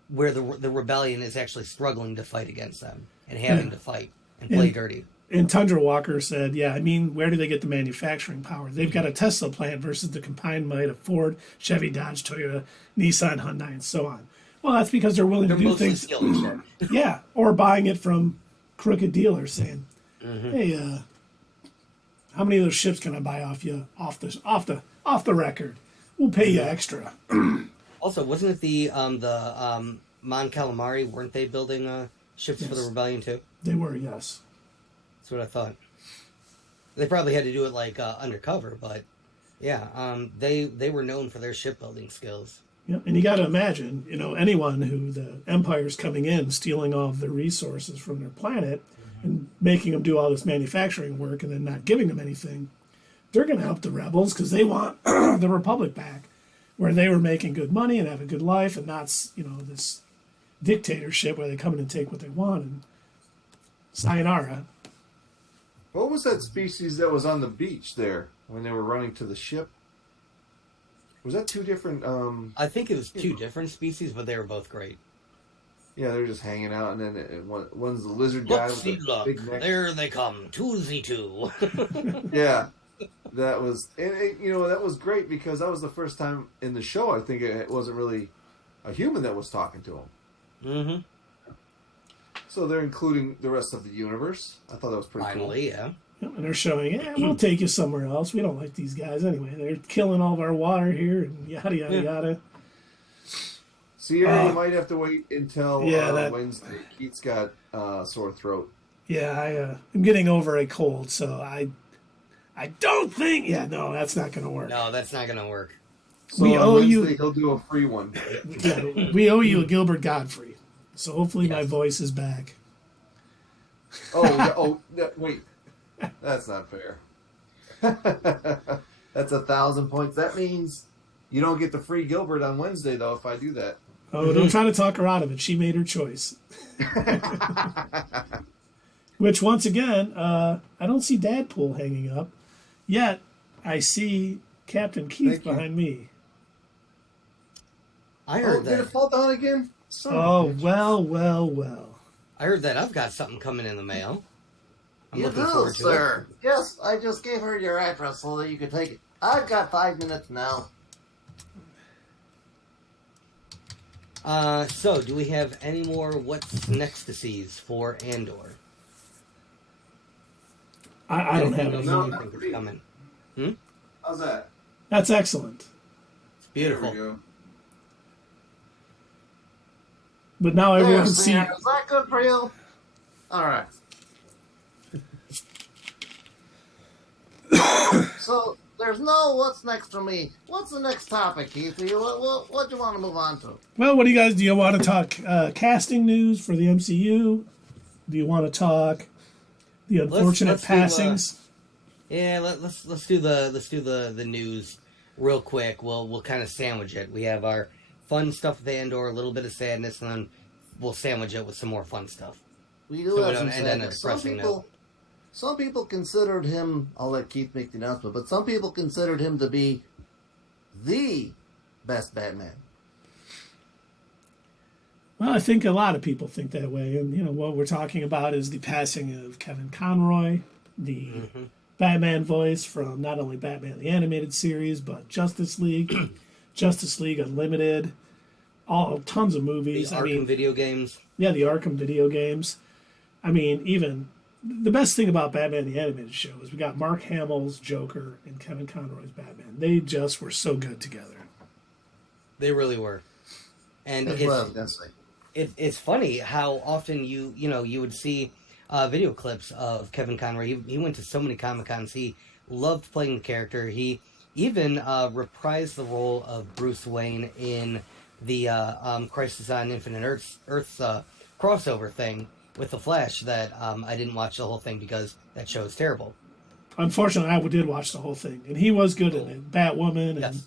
where the rebellion is actually struggling to fight against them and having to fight and play dirty. And Tundra Walker said, yeah, I mean, where do they get the manufacturing power? They've got a Tesla plant versus the combined might of Ford, Chevy, Dodge, Toyota, Nissan, Hyundai, and so on. Well, that's because they're willing to do things. Yeah, or buying it from crooked dealers saying, hey, how many of those ships can I buy off you off the record? We'll pay you extra. Also, wasn't it the Mon Calamari? Weren't they building ships for the rebellion too? They were, yes. That's what I thought. They probably had to do it like undercover, but yeah, they were known for their shipbuilding skills. Yeah, and you got to imagine, anyone who the Empire's coming in, stealing all of their resources from their planet and making them do all this manufacturing work and then not giving them anything, they're going to help the rebels because they want the Republic back, where they were making good money and have a good life and not, this dictatorship where they come in and take what they want and sayonara. What was that species that was on the beach there when they were running to the ship? Was that 2 different... I think it was 2 different species, but they were both great. Yeah, they were just hanging out, and then one's the lizard guy with the big neck. There they come, 2Z2. Yeah, that was... And that was great because that was the first time in the show, I think it wasn't really a human that was talking to him. Mm-hmm. So they're including the rest of the universe. I thought that was pretty cool. Finally, yeah. And they're showing, we'll take you somewhere else. We don't like these guys anyway. They're killing all of our water here and yada, yada, yada. Sierra, you might have to wait until Wednesday. Keith's got sore throat. Yeah, I'm getting over a cold, so I don't think... Yeah, no, that's not going to work. No, that's not going to work. So we owe you... He'll do a free one. Yeah, we owe you a Gilbert Godfrey. So hopefully my voice is back. Wait. That's not fair. That's 1,000 points. That means you don't get the free Gilbert on Wednesday, though, if I do that. Oh, don't try to talk her out of it. She made her choice. Which, once again, I don't see Dadpool hanging up. Yet, I see Captain Keith behind me. I heard that. Did it fall down again? Well. I heard that I've got something coming in the mail. I'm You do, sir. Yes, I just gave her your address so that you could take it. I've got 5 minutes now. So, do we have any more what's next to seize for Andor? I don't have anything coming. How's that? That's excellent. It's beautiful. There we go. But now everyone can see. Is that good for you? All right. So there's no what's next for me. What's the next topic, Keith? What do you want to move on to? Well, what do you want to talk casting news for the MCU? Do you want to talk the unfortunate passings? Let's do the news. real quick, we'll kind of sandwich it. We have our fun stuff with Andor, a little bit of sadness, and then we'll sandwich it with some more fun stuff. We do So we have don't some end on a sadness. depressing note. Some people considered him, I'll let Keith make the announcement, but some people considered him to be the best Batman. Well, I think a lot of people think that way. And, you know, what we're talking about is the passing of Kevin Conroy, the Batman voice from not only Batman the Animated Series, but Justice League, Justice League Unlimited, tons of movies. The Arkham video games. Yeah, the Arkham video games. I mean, even the best thing about Batman the Animated Show is we got Mark Hamill's Joker and Kevin Conroy's Batman. They just were so good together. They really were. And it's funny how often you would see video clips of Kevin Conroy. He went to so many Comic-Cons. He loved playing the character. He even reprised the role of Bruce Wayne in the Crisis on Infinite Earth's crossover thing with The Flash that I didn't watch the whole thing because that show is terrible. Unfortunately, I did watch the whole thing, and he was good in it. Batwoman, and Yes.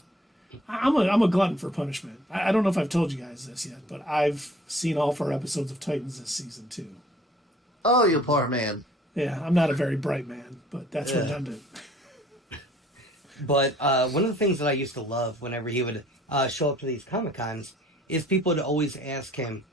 I'm a glutton for punishment. I don't know if I've told you guys this yet, but I've seen all 4 episodes of Titans this season too. Oh, you poor man. Yeah, I'm not a very bright man, but that's redundant. But one of the things that I used to love whenever he would show up to these Comic-Cons is people would always ask him,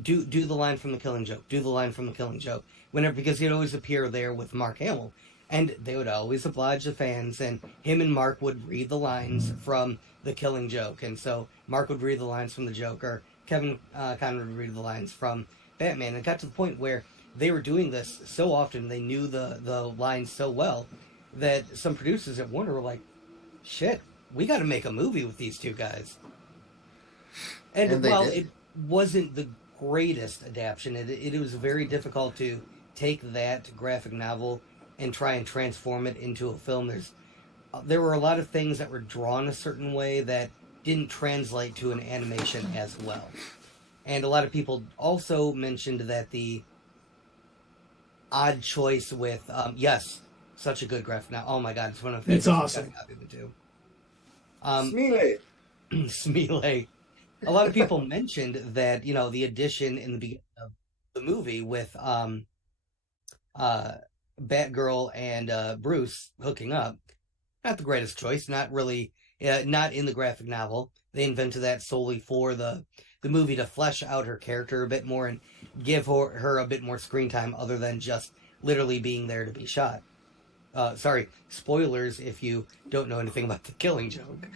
do the line from The Killing Joke, do the line from The Killing Joke, because he'd always appear there with Mark Hamill. And they would always oblige the fans, and him and Mark would read the lines from The Killing Joke. And so Mark would read the lines from the Joker, Kevin Conroy would read the lines from Batman. It got to the point where they were doing this so often, they knew the lines so well, that some producers at Warner were like, shit, we got to make a movie with these two guys. And while it wasn't the greatest adaptation, it was very difficult to take that graphic novel and try and transform it into a film. There were a lot of things that were drawn a certain way that didn't translate to an animation as well. And a lot of people also mentioned that the odd choice with, yes, such a good graphic novel. Oh my God, it's one of the It's awesome. Smeele. Smeele. A lot of people mentioned that, the addition in the beginning of the movie with Batgirl and Bruce hooking up, not the greatest choice, not really, not in the graphic novel. They invented that solely for the movie to flesh out her character a bit more and give her a bit more screen time other than just literally being there to be shot. Sorry, spoilers if you don't know anything about The Killing Joke.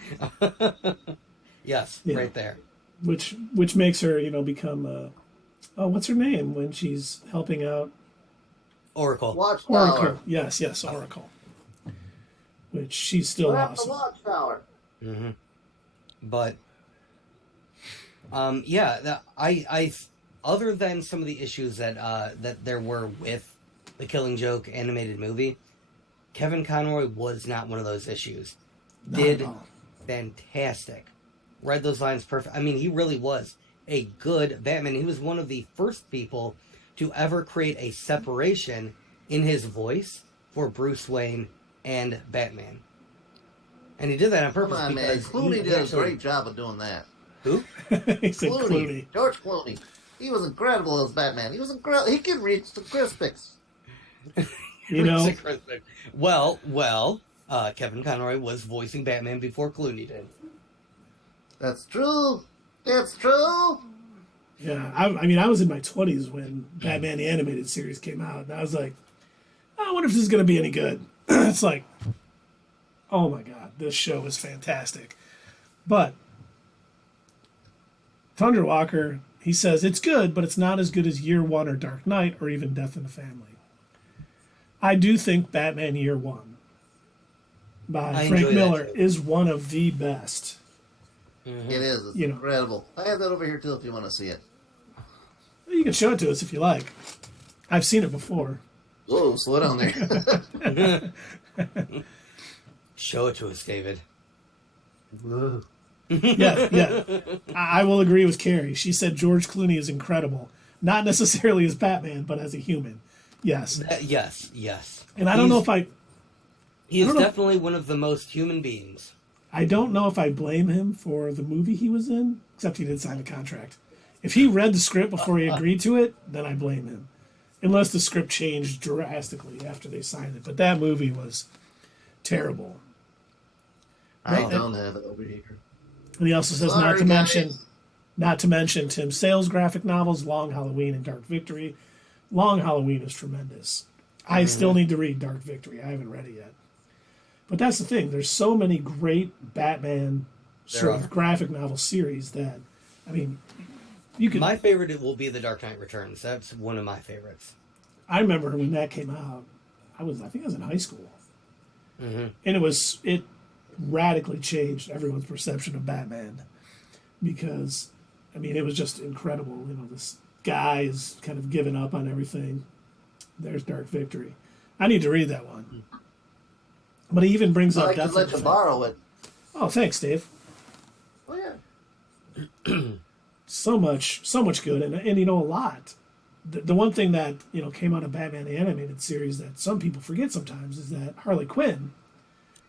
Yes, yeah. Right there. Which makes her, become, what's her name when she's helping out? Oracle. Watchtower. Yes, Oracle. Which she's still awesome. Watchtower. Mm-hmm. But, I other than some of the issues that there were with the Killing Joke animated movie, Kevin Conroy was not one of those issues. Did fantastic. Read those lines perfect. I mean, he really was a good Batman. He was one of the first people to ever create a separation in his voice for Bruce Wayne and Batman. And he did that on purpose. Come on, man. Clooney did a great job of doing that. Who? He said Clooney. George Clooney. He was incredible as Batman. He was incredible. He could reach the Crispix. Well, Kevin Conroy was voicing Batman before Clooney did. That's true. It's true. Yeah, I was in my 20s when Batman the Animated Series came out, and I was like, I wonder if this is going to be any good. It's like, oh my God, this show is fantastic. But Thunder Walker, he says, it's good, but it's not as good as Year One or Dark Knight or even Death in the Family. I do think Batman Year One by Frank Miller is one of the best. Mm-hmm. It is. It's incredible. I have that over here too if you want to see it. Well, you can show it to us if you like. I've seen it before. Whoa, slow down there. Show it to us, David. Whoa. Yeah. I will agree with Carrie. She said George Clooney is incredible. Not necessarily as Batman, but as a human. Yes. Yes. And I don't know if He is definitely one of the most human beings. I don't know if I blame him for the movie he was in, except he did sign the contract. If he read the script before he agreed to it, then I blame him. Unless the script changed drastically after they signed it. But that movie was terrible. I don't have it over here. And he also says Sorry, not to mention Tim Sale's graphic novels, Long Halloween and Dark Victory. Long Halloween is tremendous. I still need to read Dark Victory. I haven't read it yet. But that's the thing. There's so many great Batman sort of graphic novel series that, I mean, you could. My favorite will be The Dark Knight Returns. That's one of my favorites. I remember when that came out. I think I was in high school, and it radically changed everyone's perception of Batman because, I mean, it was just incredible. You know, this guy is kind of giving up on everything. There's Dark Victory. I need to read that one. But he even brings up I'd like to let you borrow it. Oh, thanks, Dave. Oh, yeah. So much good, and you know, a lot. The one thing that, you know, came out of Batman the Animated Series that some people forget sometimes is that Harley Quinn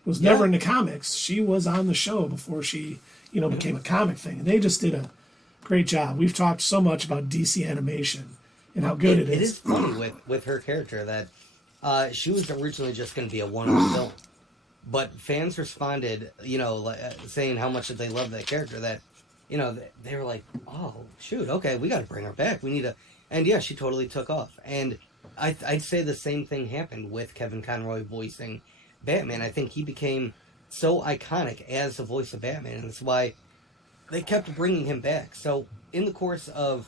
was never in the comics. She was on the show before she, you know, became a comic thing, and they just did a great job. We've talked so much about DC animation and how good it is. It is funny with her character that she was originally just going to be a one-off film. But fans responded, you know, saying how much they love that character that, you know, they were like, oh, shoot, okay, we got to bring her back. We need to... And yeah, she totally took off. And I'd say the same thing happened with Kevin Conroy voicing Batman. I think he became so iconic as the voice of Batman, and that's why they kept bringing him back. So in the course of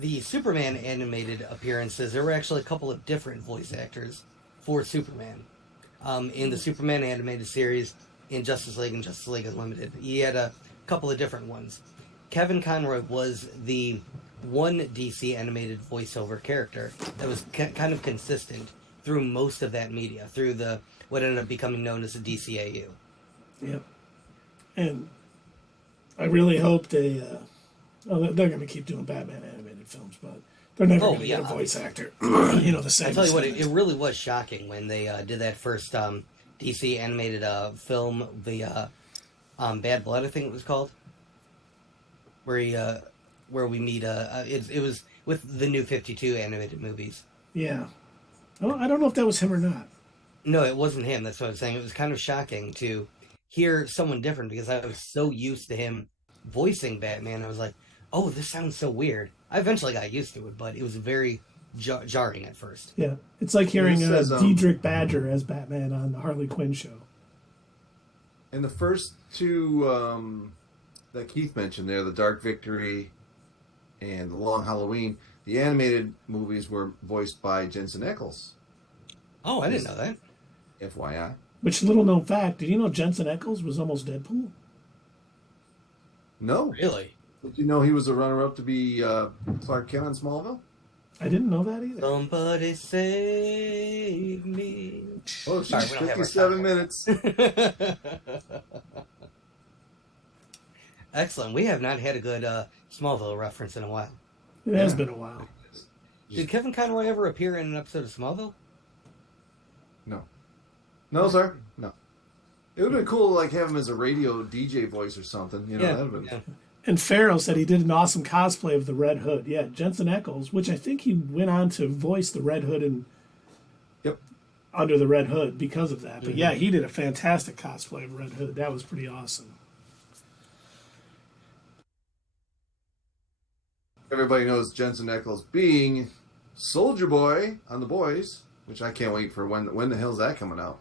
the Superman animated appearances, there were actually a couple of different voice actors for Superman. In the Superman animated series, in Justice League and Justice League Unlimited, he had a couple of different ones. Kevin Conroy was the one DC animated voiceover character that was kind of consistent through most of that media, through what ended up becoming known as the DCAU. Yep. And I really hope they're going to keep doing Batman animated films, but they're never going to get a voice actor. You know, the same. I tell you what, it really was shocking when they did that first DC animated film, the Bad Blood, I think it was called, where we meet. It was with the New 52 animated movies. Yeah. I don't know if that was him or not. No, it wasn't him. That's what I'm saying. It was kind of shocking to hear someone different because I was so used to him voicing Batman. I was like, oh, this sounds so weird. I eventually got used to it, but it was very jarring at first. Yeah, it's like hearing Diedrich Badger as Batman on the Harley Quinn show. And the first two that Keith mentioned there, the Dark Victory and the Long Halloween, the animated movies were voiced by Jensen Ackles. Oh, I didn't know that. FYI. Which, little known fact, did you know Jensen Ackles was almost Deadpool? No. Really? Did you know he was a runner-up to be Clark Kent on Smallville? I didn't know that either. Somebody save me. Oh, Sorry, she's 57 minutes. Excellent. We have not had a good Smallville reference in a while. It has been a while. Did Kevin Conroy ever appear in an episode of Smallville? No. No, sir. No. It would have been cool to have him as a radio DJ voice or something. You know, that would have been... And Farrow said he did an awesome cosplay of the Red Hood. Yeah, Jensen Ackles, which I think he went on to voice the Red Hood in Under the Red Hood because of that. But yeah, he did a fantastic cosplay of Red Hood. That was pretty awesome. Everybody knows Jensen Ackles being Soldier Boy on The Boys, which I can't wait for. When the hell's that coming out?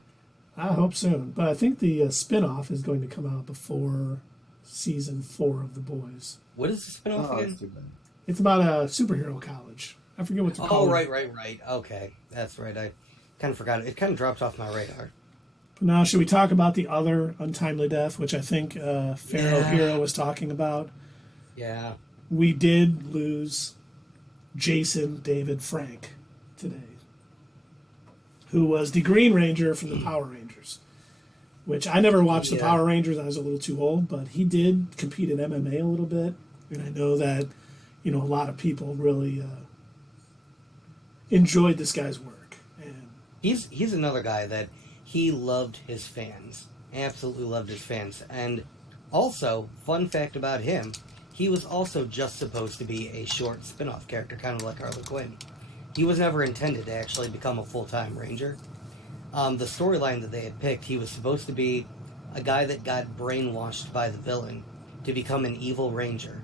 I hope soon. But I think the spinoff is going to come out before season 4 of The Boys. What is the spinoff again? It's about a superhero college. I forget what it's called. Oh, right. Okay, that's right. I kind of forgot it. It kind of dropped off my radar. But now, should we talk about the other untimely death, which I think Pharaoh Hero was talking about? Yeah. We did lose Jason David Frank today, who was the Green Ranger from the Power Rangers, which I never watched the Power Rangers. I was a little too old, but he did compete in MMA a little bit. And I know that, a lot of people really enjoyed this guy's work. And he's another guy that he loved his fans. Absolutely loved his fans. And also, fun fact about him, he was also just supposed to be a short spin-off character, kind of like Harley Quinn. He was never intended to actually become a full-time Ranger. The storyline that they had picked, he was supposed to be a guy that got brainwashed by the villain to become an evil Ranger.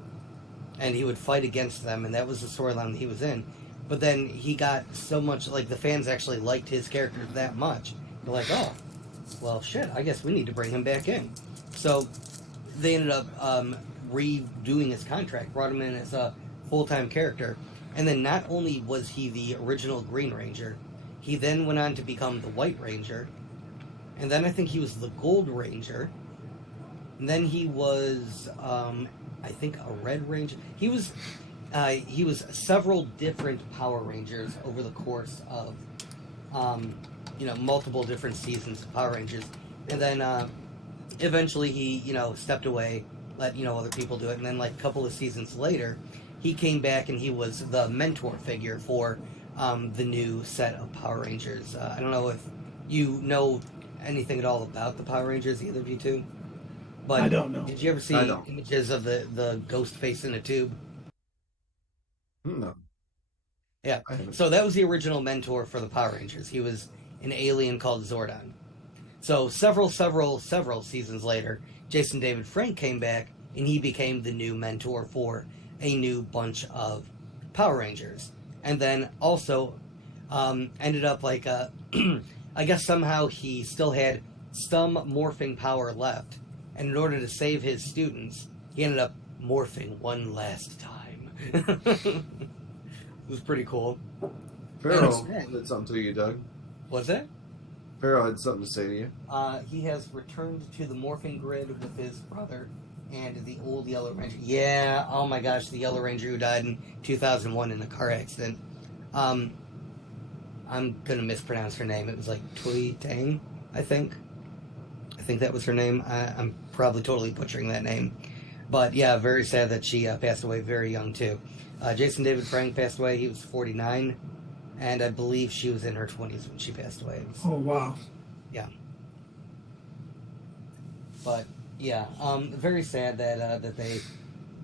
And he would fight against them, and that was the storyline that he was in. But then he got so much, like, the fans actually liked his character that much. They're like, oh, well, shit, I guess we need to bring him back in. So they ended up redoing his contract, brought him in as a full-time character. And then not only was he the original Green Ranger, he then went on to become the White Ranger. And then I think he was the Gold Ranger. And then he was, I think, a Red Ranger. He was several different Power Rangers over the course of, multiple different seasons of Power Rangers. And then eventually he, stepped away, let, other people do it. And then, like, a couple of seasons later, he came back and he was the mentor figure for the new set of Power Rangers. I don't know if you know anything at all about the Power Rangers, either of you two. But I don't know. Did you ever see images of the ghost face in a tube? No. Yeah. So that was the original mentor for the Power Rangers. He was an alien called Zordon. So several seasons later, Jason David Frank came back and he became the new mentor for a new bunch of Power Rangers. And then also ended up like, I guess somehow he still had some morphing power left. And in order to save his students, he ended up morphing one last time. It was pretty cool. Pharaoh had something to you, Doug. What's that? Pharaoh had something to say to you. He has returned to the morphing grid with his brother and the old Yellow Ranger. Yeah, oh my gosh, the Yellow Ranger who died in 2001 in a car accident. I'm gonna mispronounce her name. It was like Tui Tang, I think. I think that was her name. I'm probably totally butchering that name. But yeah, very sad that she passed away very young too. Jason David Frank passed away. He was 49. And I believe she was in her 20s when she passed away. Oh, wow. Yeah. But yeah, very sad that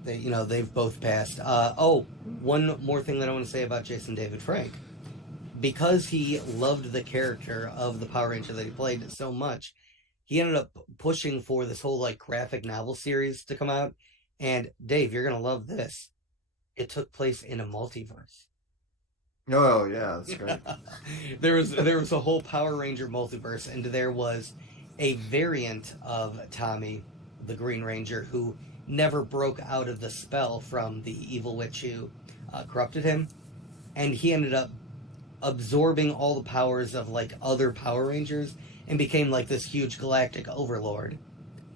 they've both passed. One more thing that I want to say about Jason David Frank. Because he loved the character of the Power Ranger that he played so much, he ended up pushing for this whole like graphic novel series to come out. And Dave, you're gonna love this. It took place in a multiverse. Oh yeah, that's great. there was a whole Power Ranger multiverse, and there was a variant of Tommy, the Green Ranger, who never broke out of the spell from the evil witch who corrupted him, and he ended up absorbing all the powers of like other Power Rangers and became like this huge galactic overlord,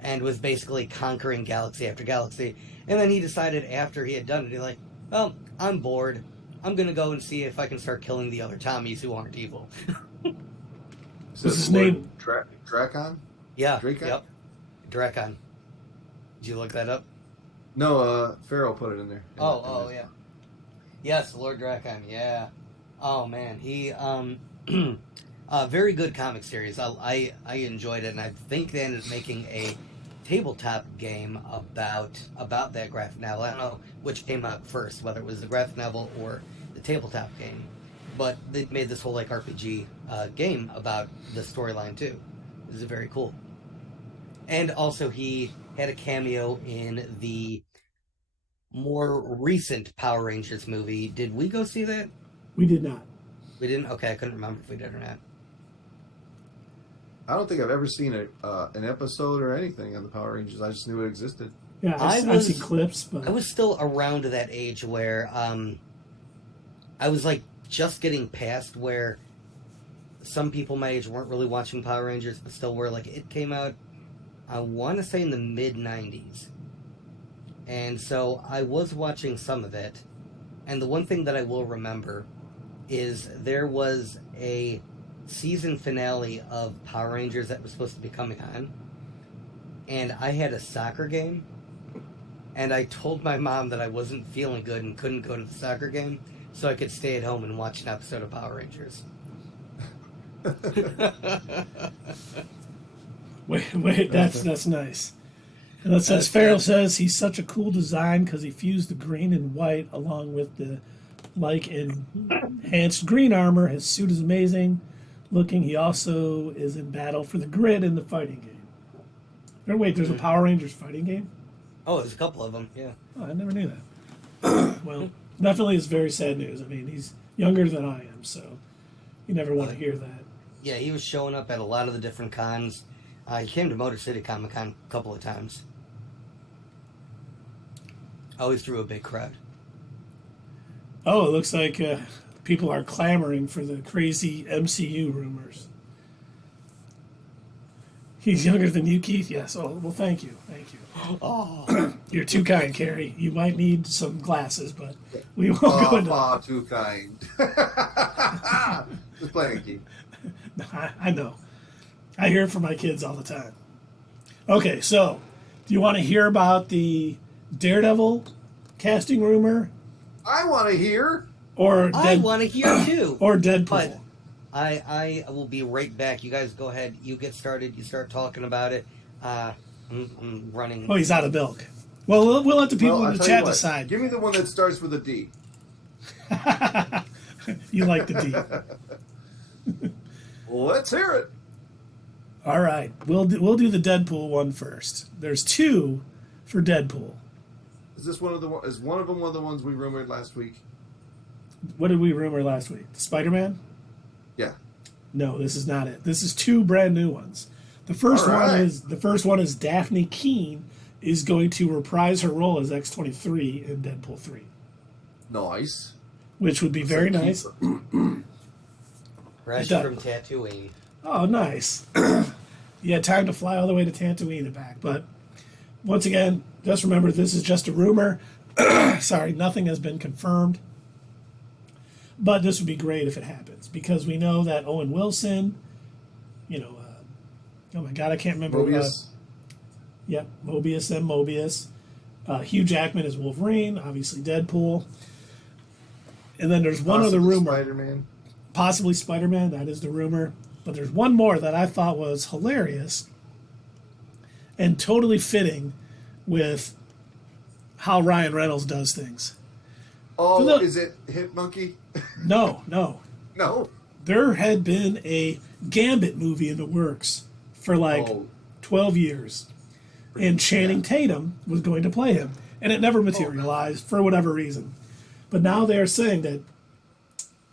and was basically conquering galaxy after galaxy. And then he decided after he had done it, he's like, well, I'm bored. I'm going to go and see if I can start killing the other Tommies who aren't evil. What's his name? Drakon? Yeah. Drakon? Yep. Drakon. Did you look that up? No, Pharaoh put it in there. Yeah. Yes, Lord Drakon, yeah. Oh, man. He, very good comic series. I enjoyed it, and I think they ended up making a tabletop game about that graphic novel. I don't know which came out first, whether it was the graphic novel or the tabletop game, but they made this whole like RPG game about the storyline too. It was very cool. And also he had a cameo in the more recent Power Rangers movie. Did we go see that? We did not. We didn't? Okay, I couldn't remember if we did or not. I don't think I've ever seen an episode or anything on the Power Rangers. I just knew it existed. Yeah, I've seen clips, but I was still around that age where I was like just getting past where some people my age weren't really watching Power Rangers, but still were. Like, it came out, I want to say in the mid-90s. And so I was watching some of it. And the one thing that I will remember is there was a season finale of Power Rangers that was supposed to be coming on, and I had a soccer game, and I told my mom that I wasn't feeling good and couldn't go to the soccer game, so I could stay at home and watch an episode of Power Rangers. Wait, that's nice. And it says, Farrell says he's such a cool design because he fused the green and white along with the enhanced green armor. His suit is amazing looking. He also is in battle for the grid in the fighting game. Oh, wait, there's a Power Rangers fighting game? Oh, there's a couple of them, yeah. Oh, I never knew that. Well, definitely is very sad news. I mean, he's younger than I am, so you never want to hear that. Yeah, he was showing up at a lot of the different cons. He came to Motor City Comic Con a couple of times. Always drew a big crowd. Oh, it looks like people are clamoring for the crazy MCU rumors. He's younger than you, Keith? Yes. Oh, well, thank you. Thank you. Oh. You're too kind, Carrie. You might need some glasses, but we won't go into that. Too kind. Just playing, Keith. I know. I hear it from my kids all the time. Okay, so do you want to hear about the Daredevil casting rumor? I want to hear. I want to hear too. Or Deadpool. But I will be right back. You guys go ahead. You get started. You start talking about it. I'm running. Oh, he's out of milk. Well, we'll let the people in the chat decide. Give me the one that starts with a D. You like the D. Let's hear it. All right, we'll do the Deadpool one first. There's two for Deadpool. Is one of them one of the ones we rumored last week? What did we rumor last week? Spider-Man? Yeah. No, this is not it. This is two brand new ones. The first one is Daphne Keane is going to reprise her role as X-23 in Deadpool 3. Nice. Which would be very nice. Fresh from Tatooine. Oh, nice. You had time to fly all the way to Tatooine and back. But once again, just remember this is just a rumor. Sorry, nothing has been confirmed. But this would be great if it happens because we know that Owen Wilson, oh my God, I can't remember. Mobius. Mobius and Mobius. Hugh Jackman is Wolverine, obviously Deadpool. And then there's one other rumor. Spider-Man. Possibly Spider-Man, that is the rumor. But there's one more that I thought was hilarious and totally fitting with how Ryan Reynolds does things. Oh, is it Hit Monkey? No. No? There had been a Gambit movie in the works for 12 years. And Channing Tatum was going to play him. And it never materialized for whatever reason. But now they are saying that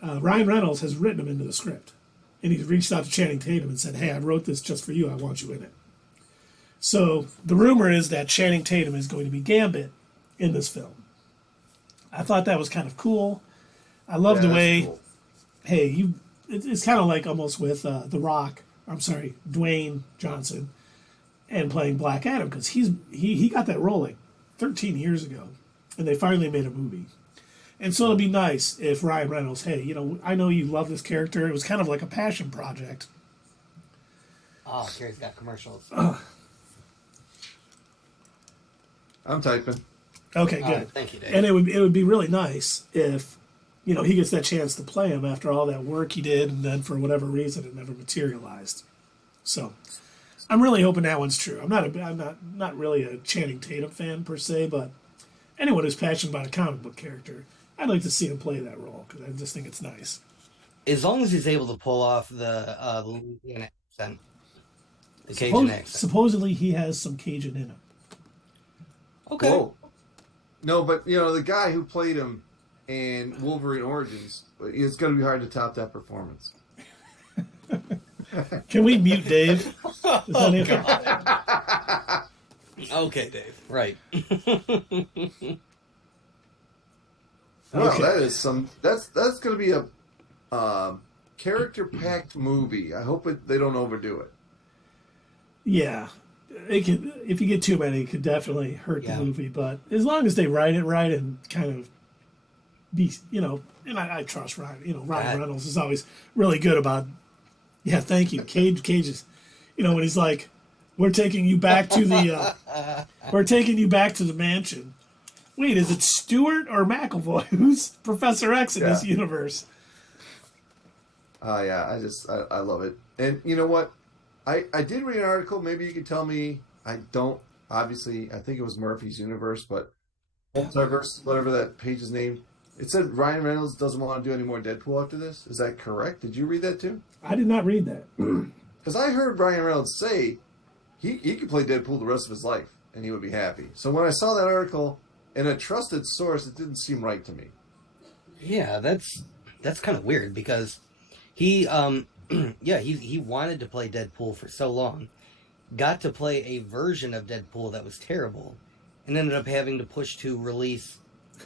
Ryan Reynolds has written him into the script. And he's reached out to Channing Tatum and said, hey, I wrote this just for you. I want you in it. So the rumor is that Channing Tatum is going to be Gambit in this film. I thought that was kind of cool. I love the way, cool. Hey, it's kind of like almost with Dwayne Johnson and playing Black Adam because he got that role like 13 years ago and they finally made a movie. And so it'll be nice if Ryan Reynolds, hey, I know you love this character. It was kind of like a passion project. Oh, Carrie's got commercials. I'm typing. Okay, good. Thank you, Dave. And it would be really nice if, he gets that chance to play him after all that work he did, and then for whatever reason it never materialized. So, I'm really hoping that one's true. I'm not really a Channing Tatum fan per se, but anyone who's passionate about a comic book character, I'd like to see him play that role because I just think it's nice. As long as he's able to pull off the Louisiana accent, the Cajun accent. Supposedly he has some Cajun in him. Okay. Whoa. No, but the guy who played him in Wolverine Origins, it's going to be hard to top that performance. Can we mute Dave? Okay, Dave. Right. Well, that's going to be a character-packed movie. I hope they don't overdo it. Yeah. If you get too many, it could definitely hurt the movie. But as long as they write it right and kind of be, and I trust Ryan. Ryan Reynolds is always really good about. Yeah, thank you. Cage is, when he's like, we're taking you back to the mansion. Wait, is it Stewart or McAvoy who's Professor X in this universe? Yeah, I love it. And you know what? I did read an article. Maybe you could tell me. I don't. Obviously, I think it was Murphy's Universe, but Multiverse, whatever that page's name. It said Ryan Reynolds doesn't want to do any more Deadpool after this. Is that correct? Did you read that too? I did not read that. Because I heard Ryan Reynolds say he could play Deadpool the rest of his life and he would be happy. So when I saw that article in a trusted source, it didn't seem right to me. Yeah, that's kind of weird because he he wanted to play Deadpool for so long, got to play a version of Deadpool that was terrible, and ended up having to push to release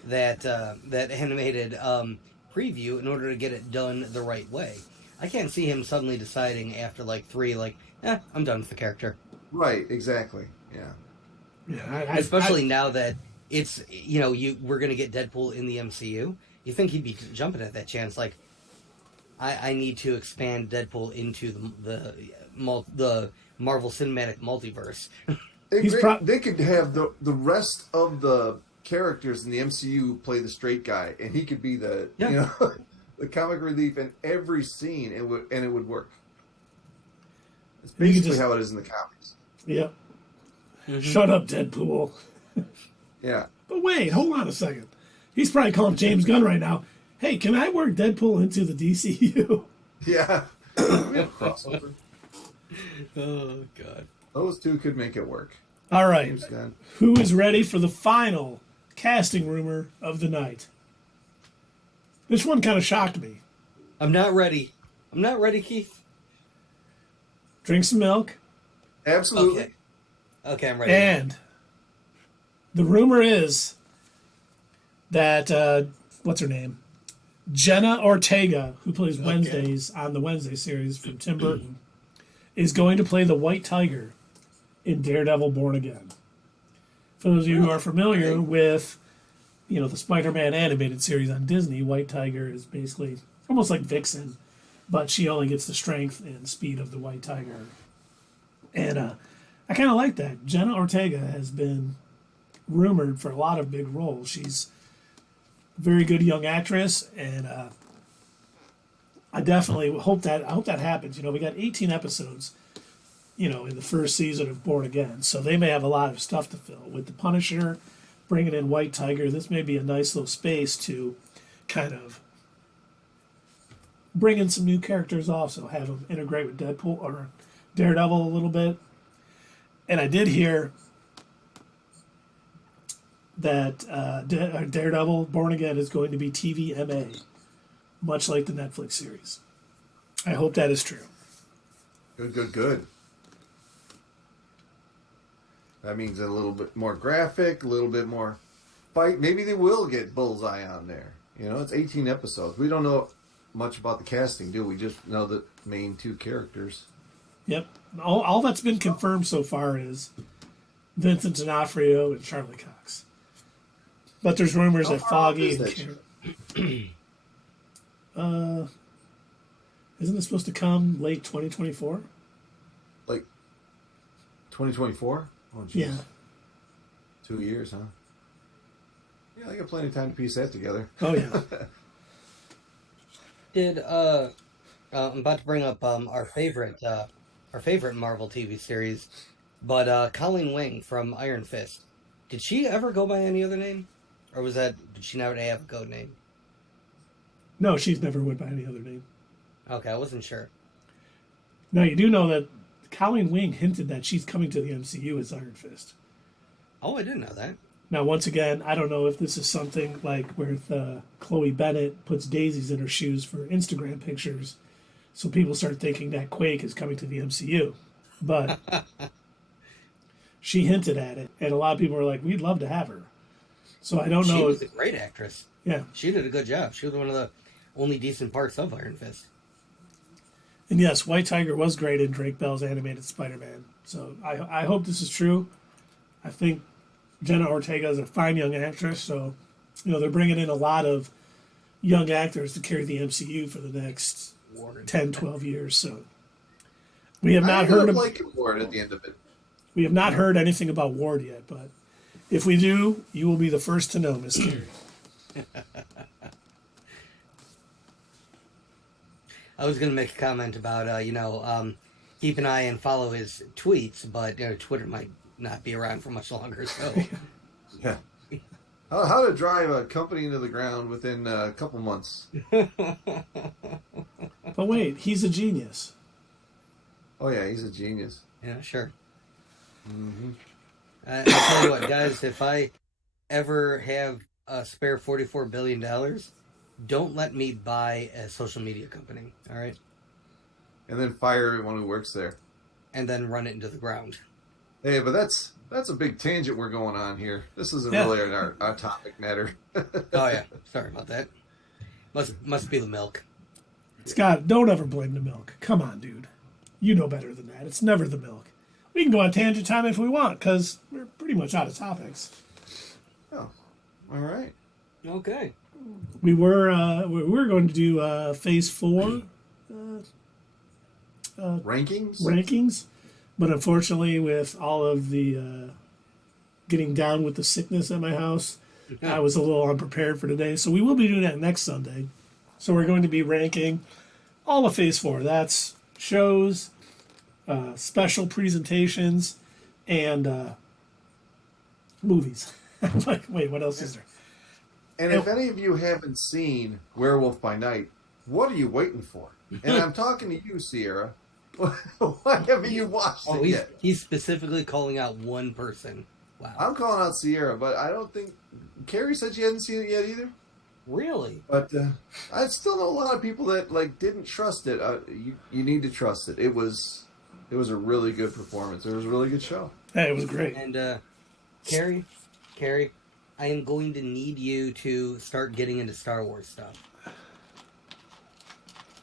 that animated preview in order to get it done the right way. I can't see him suddenly deciding after like 3, I'm done with the character. Right, exactly. Yeah. Yeah, especially now that it's we're gonna get Deadpool in the MCU. You think he'd be jumping at that chance? Like, I need to expand Deadpool into the Marvel Cinematic Multiverse. They could have the rest of the characters in the MCU play the straight guy, and he could be the the comic relief in every scene, and it would work. It's basically how it is in the comics. Yep. Mm-hmm. Shut up, Deadpool. Yeah. But wait, hold on a second. He's probably calling James Gunn right now. Hey, can I work Deadpool into the DCU? Yeah. We have crossover. Oh, God. Those two could make it work. All right. Who is ready for the final casting rumor of the night? This one kind of shocked me. I'm not ready. Keith. Drink some milk. Absolutely. Okay, I'm ready. And the rumor is that, what's her name? Jenna Ortega, who plays Wednesdays on the Wednesday series from Tim Burton, is going to play the White Tiger in Daredevil Born Again. For those of you who are familiar with, the Spider-Man animated series on Disney, White Tiger is basically almost like Vixen, but she only gets the strength and speed of the White Tiger. And I kind of like that. Jenna Ortega has been rumored for a lot of big roles. She's a very good young actress, and I definitely hope that happens. We got 18 episodes, in the first season of Born Again, so they may have a lot of stuff to fill. With the Punisher, bringing in White Tiger, this may be a nice little space to kind of bring in some new characters also, have them integrate with Deadpool or Daredevil a little bit. And I did hear that Daredevil Born Again is going to be TVMA, much like the Netflix series. I hope that is true. Good. That means a little bit more graphic, a little bit more fight. Maybe they will get Bullseye on there. It's 18 episodes. We don't know much about the casting, do we? Just know the main 2 characters. Yep. All that's been confirmed so far is Vincent D'Onofrio and Charlie Cox. But there's rumors that Foggy and isn't it supposed to come late 2024? Like 2024? Oh, geez. Yeah. 2 years, huh? Yeah, they got plenty of time to piece that together. Oh yeah. I'm about to bring up our favorite Marvel TV series, but Colleen Wing from Iron Fist. Did she ever go by any other name, or did she never have a code name? No, she's never went by any other name. Okay, I wasn't sure. Now you do know that Colleen Wing hinted that she's coming to the MCU as Iron Fist. Oh, I didn't know that. Now, once again, I don't know if this is something like where Chloe Bennett puts daisies in her shoes for Instagram pictures, so people start thinking that Quake is coming to the MCU. But she hinted at it, and a lot of people were like, we'd love to have her. So I don't know. She was a great actress. Yeah. She did a good job. She was one of the only decent parts of Iron Fist. And yes, White Tiger was great in Drake Bell's animated Spider-Man. So I hope this is true. I think Jenna Ortega is a fine young actress. So, they're bringing in a lot of young actors to carry the MCU for the next 10, 12 years. So we have not heard Ward at the end of it. We have not heard anything about Ward yet, but if we do, you will be the first to know, Miss Carey. I was going to make a comment about, keep an eye and follow his tweets, but Twitter might not be around for much longer. So, Yeah. How to drive a company into the ground within a couple months. But wait, he's a genius. Oh yeah, he's a genius. yeah, sure. Mm-hmm. I'll tell you what, guys. If I ever have a spare $44 billion, don't let me buy a social media company. All right, And then fire everyone who works there. and then run it into the ground. Hey, but that's a big tangent we're going on here. This isn't really our topic matter. Oh yeah, sorry about that. Must be the milk. Scott, don't ever blame the milk. Come on, dude. You know better than that. It's never the milk. We can go on tangent time if we want, because we're pretty much out of topics. Oh, all right. Okay. We were going to do Phase 4 rankings, but unfortunately, with all of the getting down with the sickness at my house, I was a little unprepared for today. So we will be doing that next Sunday. So we're going to be ranking all of Phase 4. That's shows, special presentations, and movies. Like, wait, what else is there? And if any of you haven't seen Werewolf by Night, what are you waiting for? And I'm talking to you, Sierra. Why haven't you watched it yet? He's specifically calling out one person. Wow. I'm calling out Sierra, but I don't think Carrie said she hadn't seen it yet either. Really? But I still know a lot of people that didn't trust it. You need to trust it. It was a really good performance. It was a really good show. Hey, it was great. And Carrie, I am going to need you to start getting into Star Wars stuff.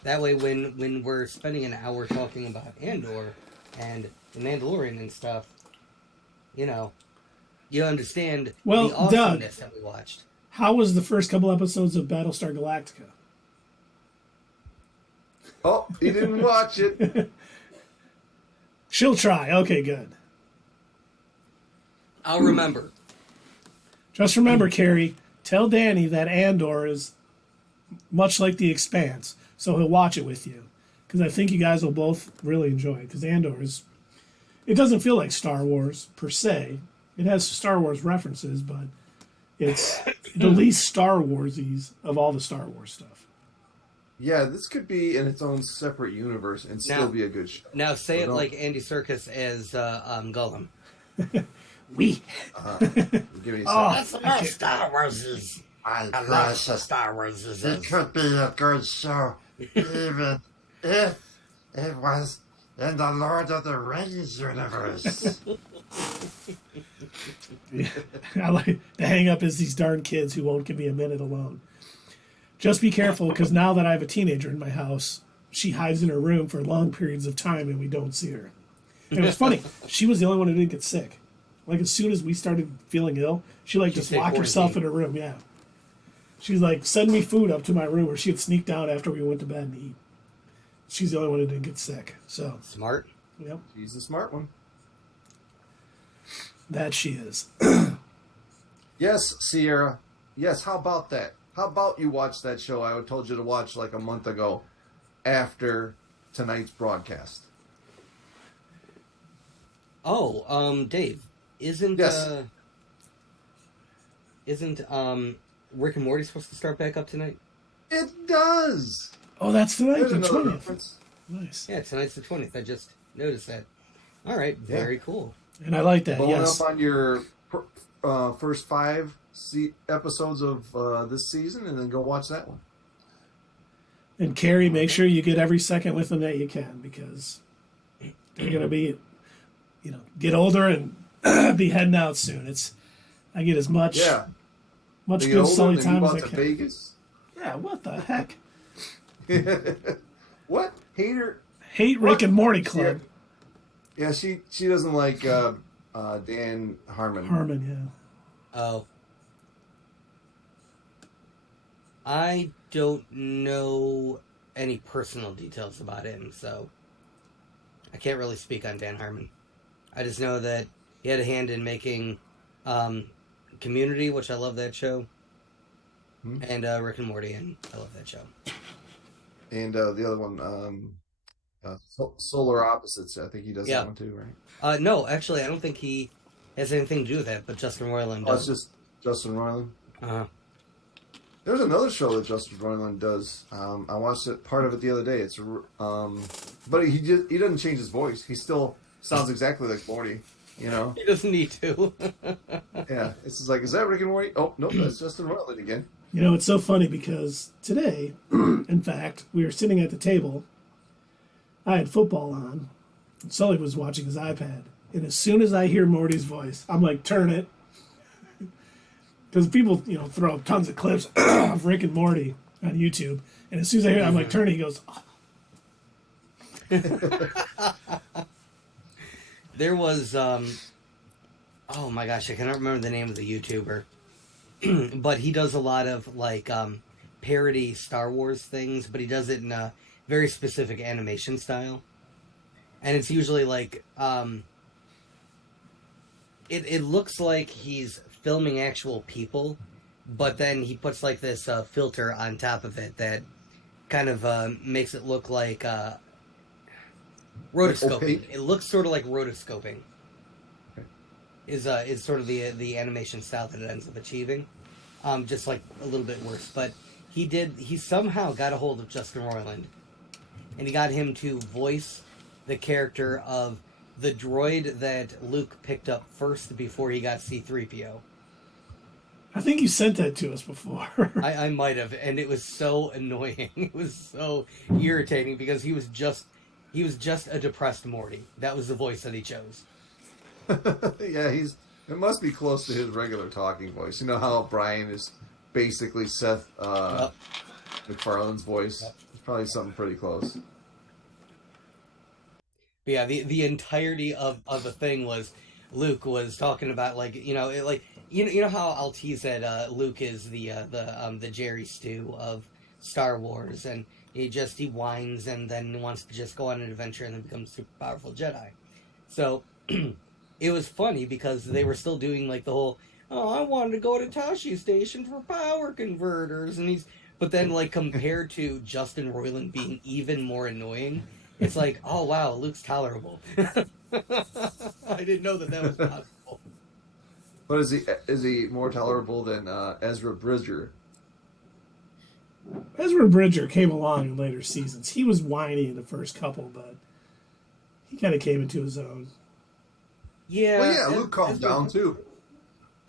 That way, when we're spending an hour talking about Andor and the Mandalorian and stuff, you understand the awesomeness that we watched. How was the first couple episodes of Battlestar Galactica? Oh, he didn't watch it. She'll try. Okay, good. I'll remember. Just remember, Carrie, tell Danny that Andor is much like The Expanse, so he'll watch it with you. Because I think you guys will both really enjoy it. Because Andor it doesn't feel like Star Wars, per se. It has Star Wars references, but it's the least Star Wars-y of all the Star Wars stuff. Yeah, this could be in its own separate universe and still be a good show. Now say it like Andy Serkis as Gollum. We. Give me a That's the most Star Wars is. I love Star Wars is. It could be a good show, even if it was in the Lord of the Rings universe. I like the hang up is these darn kids who won't give me a minute alone. Just be careful, because now that I have a teenager in my house, she hides in her room for long periods of time and we don't see her. And it was funny. She was the only one who didn't get sick. Like, as soon as we started feeling ill, she just locked herself in her room. Yeah. She's like, send me food up to my room, or she'd sneak down after we went to bed and eat. She's the only one who didn't get sick. So smart. Yep. She's a smart one. That she is. Yes, Sierra. Yes, how about that? How about you watch that show I told you to watch like a month ago after tonight's broadcast? Oh, Dave, isn't Rick and Morty supposed to start back up tonight? It does. Oh, that's tonight, There's the another 20th. reference. Nice. Yeah, tonight's the 20th. I just noticed that. All right, very cool. And I like that, Blowing yes. up on your first 5 episodes of this season, and then go watch that one. And Carrie, make sure you get every second with them that you can, because they're going to be, get older and be heading out soon. I get as much good solid time as I can. Vegas? Yeah, what the heck? What? Hate Rick and Morty Club. Yeah, she doesn't like Dan Harmon. Harmon, yeah. Oh. I don't know any personal details about him, so I can't really speak on Dan Harmon. I just know that he had a hand in making Community, which I love that show, and Rick and Morty, and I love that show. And the other one, Solar Opposites. I think he does that one too, right? No, actually, I don't think he has anything to do with that, but Justin Roiland Oh, does. it's just Justin Roiland? Uh-huh. There's another show that Justin Roiland does. I watched part of it the other day. It's but he doesn't change his voice. He still sounds exactly like Morty, you know? He doesn't need to. Yeah, it's just like, is that Rick and Morty? Oh, nope, that's Justin Roiland again. You know, it's so funny because today, in fact, we were sitting at the table. I had football on. And Sully was watching his iPad. And as soon as I hear Morty's voice, I'm like, turn it. Because people, you know, throw up tons of clips of Rick and Morty on YouTube. And as soon as I hear it, I'm like, turn it. He goes, oh. There was, oh my gosh, I cannot remember the name of the YouTuber. But he does a lot of, like, parody Star Wars things, but he does it in a very specific animation style. And it's usually, like, it looks like he's filming actual people, but then he puts, like, this filter on top of it that kind of makes it look like rotoscoping. It looks sort of like rotoscoping. Is sort of the animation style that it ends up achieving, just like a little bit worse. But he somehow got a hold of Justin Roiland, and he got him to voice the character of the droid that Luke picked up first before he got C-3PO. I think you sent that to us before. I might have, and it was so annoying. It was so irritating because he was just a depressed Morty. That was the voice that he chose. Yeah, it must be close to his regular talking voice. You know how Brian is basically Seth MacFarlane's voice? Yep. It's probably something pretty close. But yeah, the entirety of the thing was Luke was talking about, like, you know, you know how Altiz said Luke is the Jerry Stew of Star Wars, and he whines and then wants to just go on an adventure and then become a super powerful Jedi. So it was funny because they were still doing, like, the whole, oh, I wanted to go to Tashi Station for power converters, but then, like, compared to Justin Roiland being even more annoying, it's like, oh wow, Luke's tolerable. I didn't know that was possible. But is he more tolerable than Ezra Bridger? Ezra Bridger came along in later seasons. He was whiny in the first couple, but he kind of came into his own. Yeah, well, yeah, Luke calmed down too.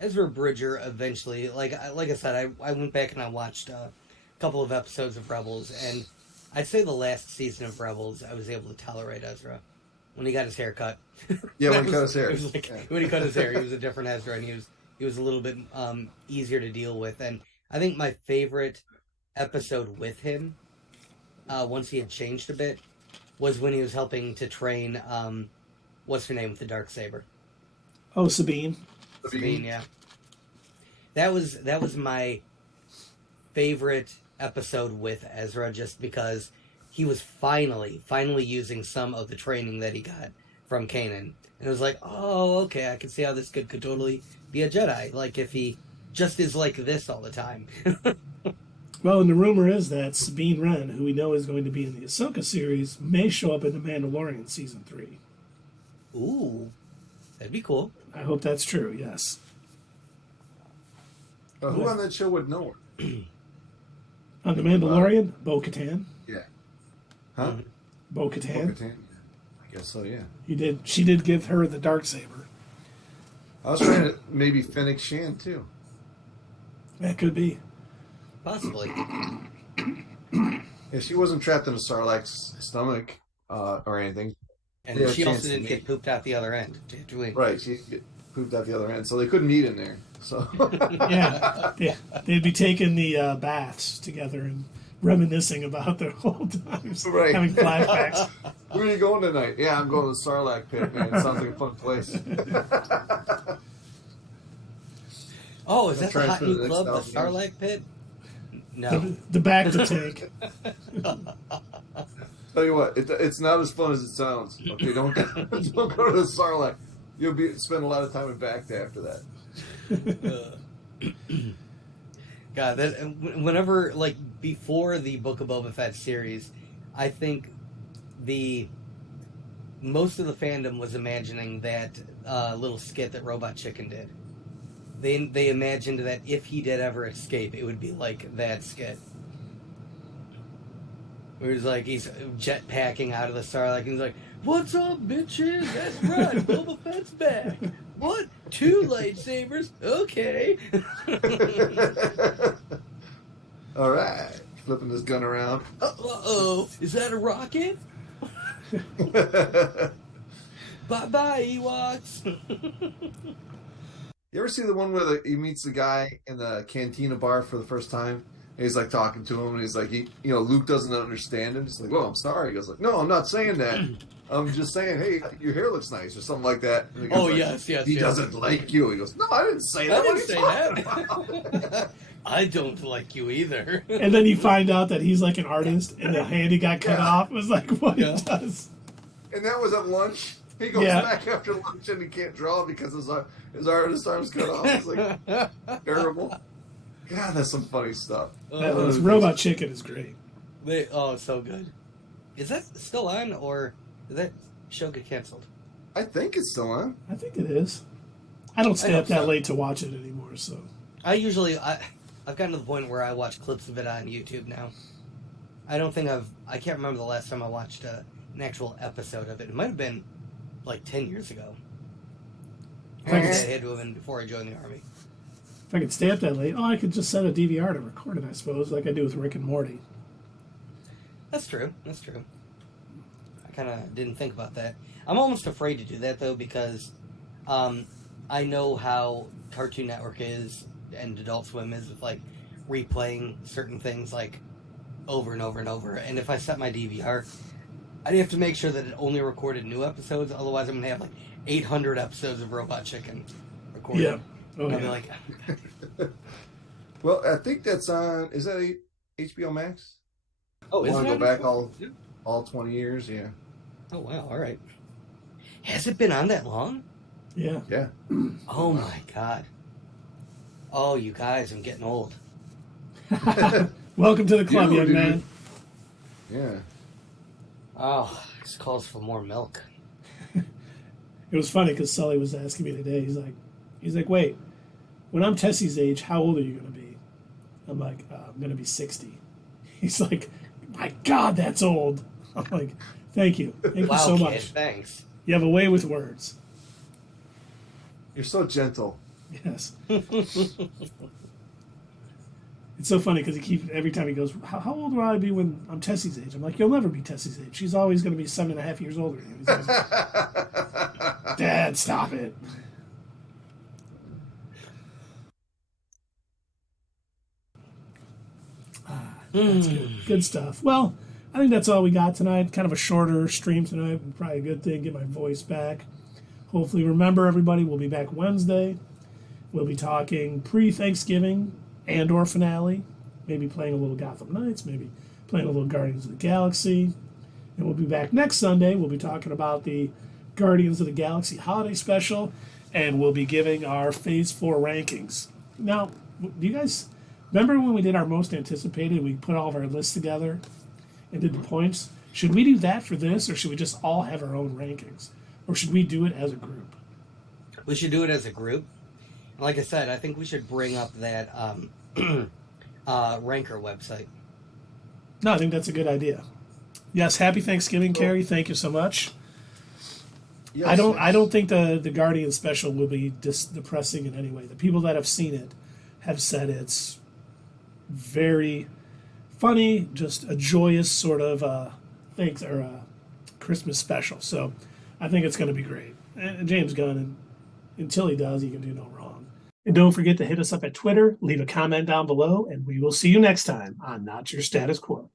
Ezra Bridger eventually, like I said, I went back and I watched a couple of episodes of Rebels, and I'd say the last season of Rebels, I was able to tolerate Ezra when he got his hair cut. Yeah, when he cut his hair. It was like, when he cut his hair, he was a different Ezra, and he was a little bit easier to deal with. And I think my favorite episode with him, once he had changed a bit, was when he was helping to train what's her name with the Darksaber? Oh, Sabine. Sabine, yeah. That was my favorite episode with Ezra, just because he was finally using some of the training that he got from Kanan. And it was like, oh, okay, I can see how this could totally be a Jedi. Like, if he just is like this all the time. Well, and the rumor is that Sabine Wren, who we know is going to be in the Ahsoka series, may show up in The Mandalorian Season 3. Ooh, that'd be cool. I hope that's true, yes. Who on that show would know her? On The Mandalorian, Bo-Katan. Yeah. Huh? Bo-Katan. Bo-Katan. I guess so, yeah. She did give her the Darksaber. I was trying to maybe Fennec Shan, too. That could be. Possibly. Yeah, she wasn't trapped in a Sarlacc's stomach or anything. And she also didn't get pooped out the other end. Right, she get pooped out the other end, so they couldn't eat in there. So yeah, they'd be taking the baths together and reminiscing about their old times, right. Having flashbacks. Where are you going tonight? Yeah, I'm going to the Sarlacc pit, man. It sounds like a fun place. Oh, is that the hot new club, the Sarlacc pit? No. The Bacta tank. Tell you what, it's not as fun as it sounds. Okay, don't go to the Sarlacc. You'll spend a lot of time in Bacta after that. God, whenever, like, before the Book of Boba Fett series, I think most of the fandom was imagining that little skit that Robot Chicken did. They imagined that if he did ever escape, it would be like that skit. Where he's like, he's jetpacking out of the Sarlacc, and he's like, "What's up, bitches? That's right, Boba Fett's back. What? 2 lightsabers? Okay." All right. Flipping his gun around. Uh-oh. Is that a rocket? Bye-bye, Ewoks. You ever see the one where he meets the guy in the cantina bar for the first time? And he's like talking to him, and he's like, Luke doesn't understand him. He's like, "Well, I'm sorry." He goes like, "No, I'm not saying that. I'm just saying, hey, your hair looks nice," or something like that. And he goes yes. He doesn't like you. He goes, "No, I didn't say that. I didn't say that. I don't like you either." And then you find out that he's like an artist, and the hand he got cut off was like what he does. And that was at lunch. He goes back after lunch, and he can't draw because his artist arm's cut off. It's like terrible. God, that's some funny stuff. Robot Chicken is great. So good. Is that still on, or did that show get canceled? I think it's still on. I think it is. I don't stay up that late to watch it anymore, so. I've gotten to the point where I watch clips of it on YouTube now. I can't remember the last time I watched an actual episode of it. It might have been like 10 years ago. I had to have been before I joined the Army. If I could stay up that late, I could just set a DVR to record it, I suppose, like I do with Rick and Morty. That's true. I kind of didn't think about that. I'm almost afraid to do that, though, because I know how Cartoon Network is and Adult Swim is with, like, replaying certain things, like, over and over and over. And if I set my DVR, I'd have to make sure that it only recorded new episodes. Otherwise, I'm going to have, like, 800 episodes of Robot Chicken recorded. Yeah. I'll be like... Well, I think that's on... Is that HBO Max? Oh, is it? Want to go back all 20 years? Yeah. Oh, wow. All right. Has it been on that long? Yeah. Yeah. Oh, my God. Oh, you guys, I'm getting old. Welcome to the club, young man. Yeah. Oh, this calls for more milk. It was funny because Sully was asking me today. He's like, wait, when I'm Tessie's age, how old are you going to be? I'm like, I'm going to be 60. He's like, my God, that's old. I'm like, thank you. Thank you so kid, much. Thanks. You have a way with words. You're so gentle. Yes. It's so funny because every time he goes, how old will I be when I'm Tessie's age? I'm like, you'll never be Tessie's age. She's always going to be 7.5 years older than you. He's like, Dad, stop it. That's good. Good stuff. Well, I think that's all we got tonight. Kind of a shorter stream tonight. Probably a good thing. Get my voice back. Hopefully, remember everybody, we'll be back Wednesday. We'll be talking pre-Thanksgiving Andor finale. Maybe playing a little Gotham Knights. Maybe playing a little Guardians of the Galaxy. And we'll be back next Sunday. We'll be talking about the Guardians of the Galaxy holiday special. And we'll be giving our Phase 4 rankings. Now, do you guys... Remember when we did our most anticipated, we put all of our lists together and did the points? Should we do that for this, or should we just all have our own rankings? Or should we do it as a group? We should do it as a group. Like I said, I think we should bring up that Ranker website. No, I think that's a good idea. Yes, happy Thanksgiving, Carrie. Thank you so much. Yes, I don't think the Guardian special will be depressing in any way. The people that have seen it have said it's very funny, just a joyous sort of Christmas special. So I think it's going to be great. And James Gunn, and until he does, he can do no wrong. And don't forget to hit us up at Twitter, leave a comment down below, and we will see you next time on Not Your Status Quo.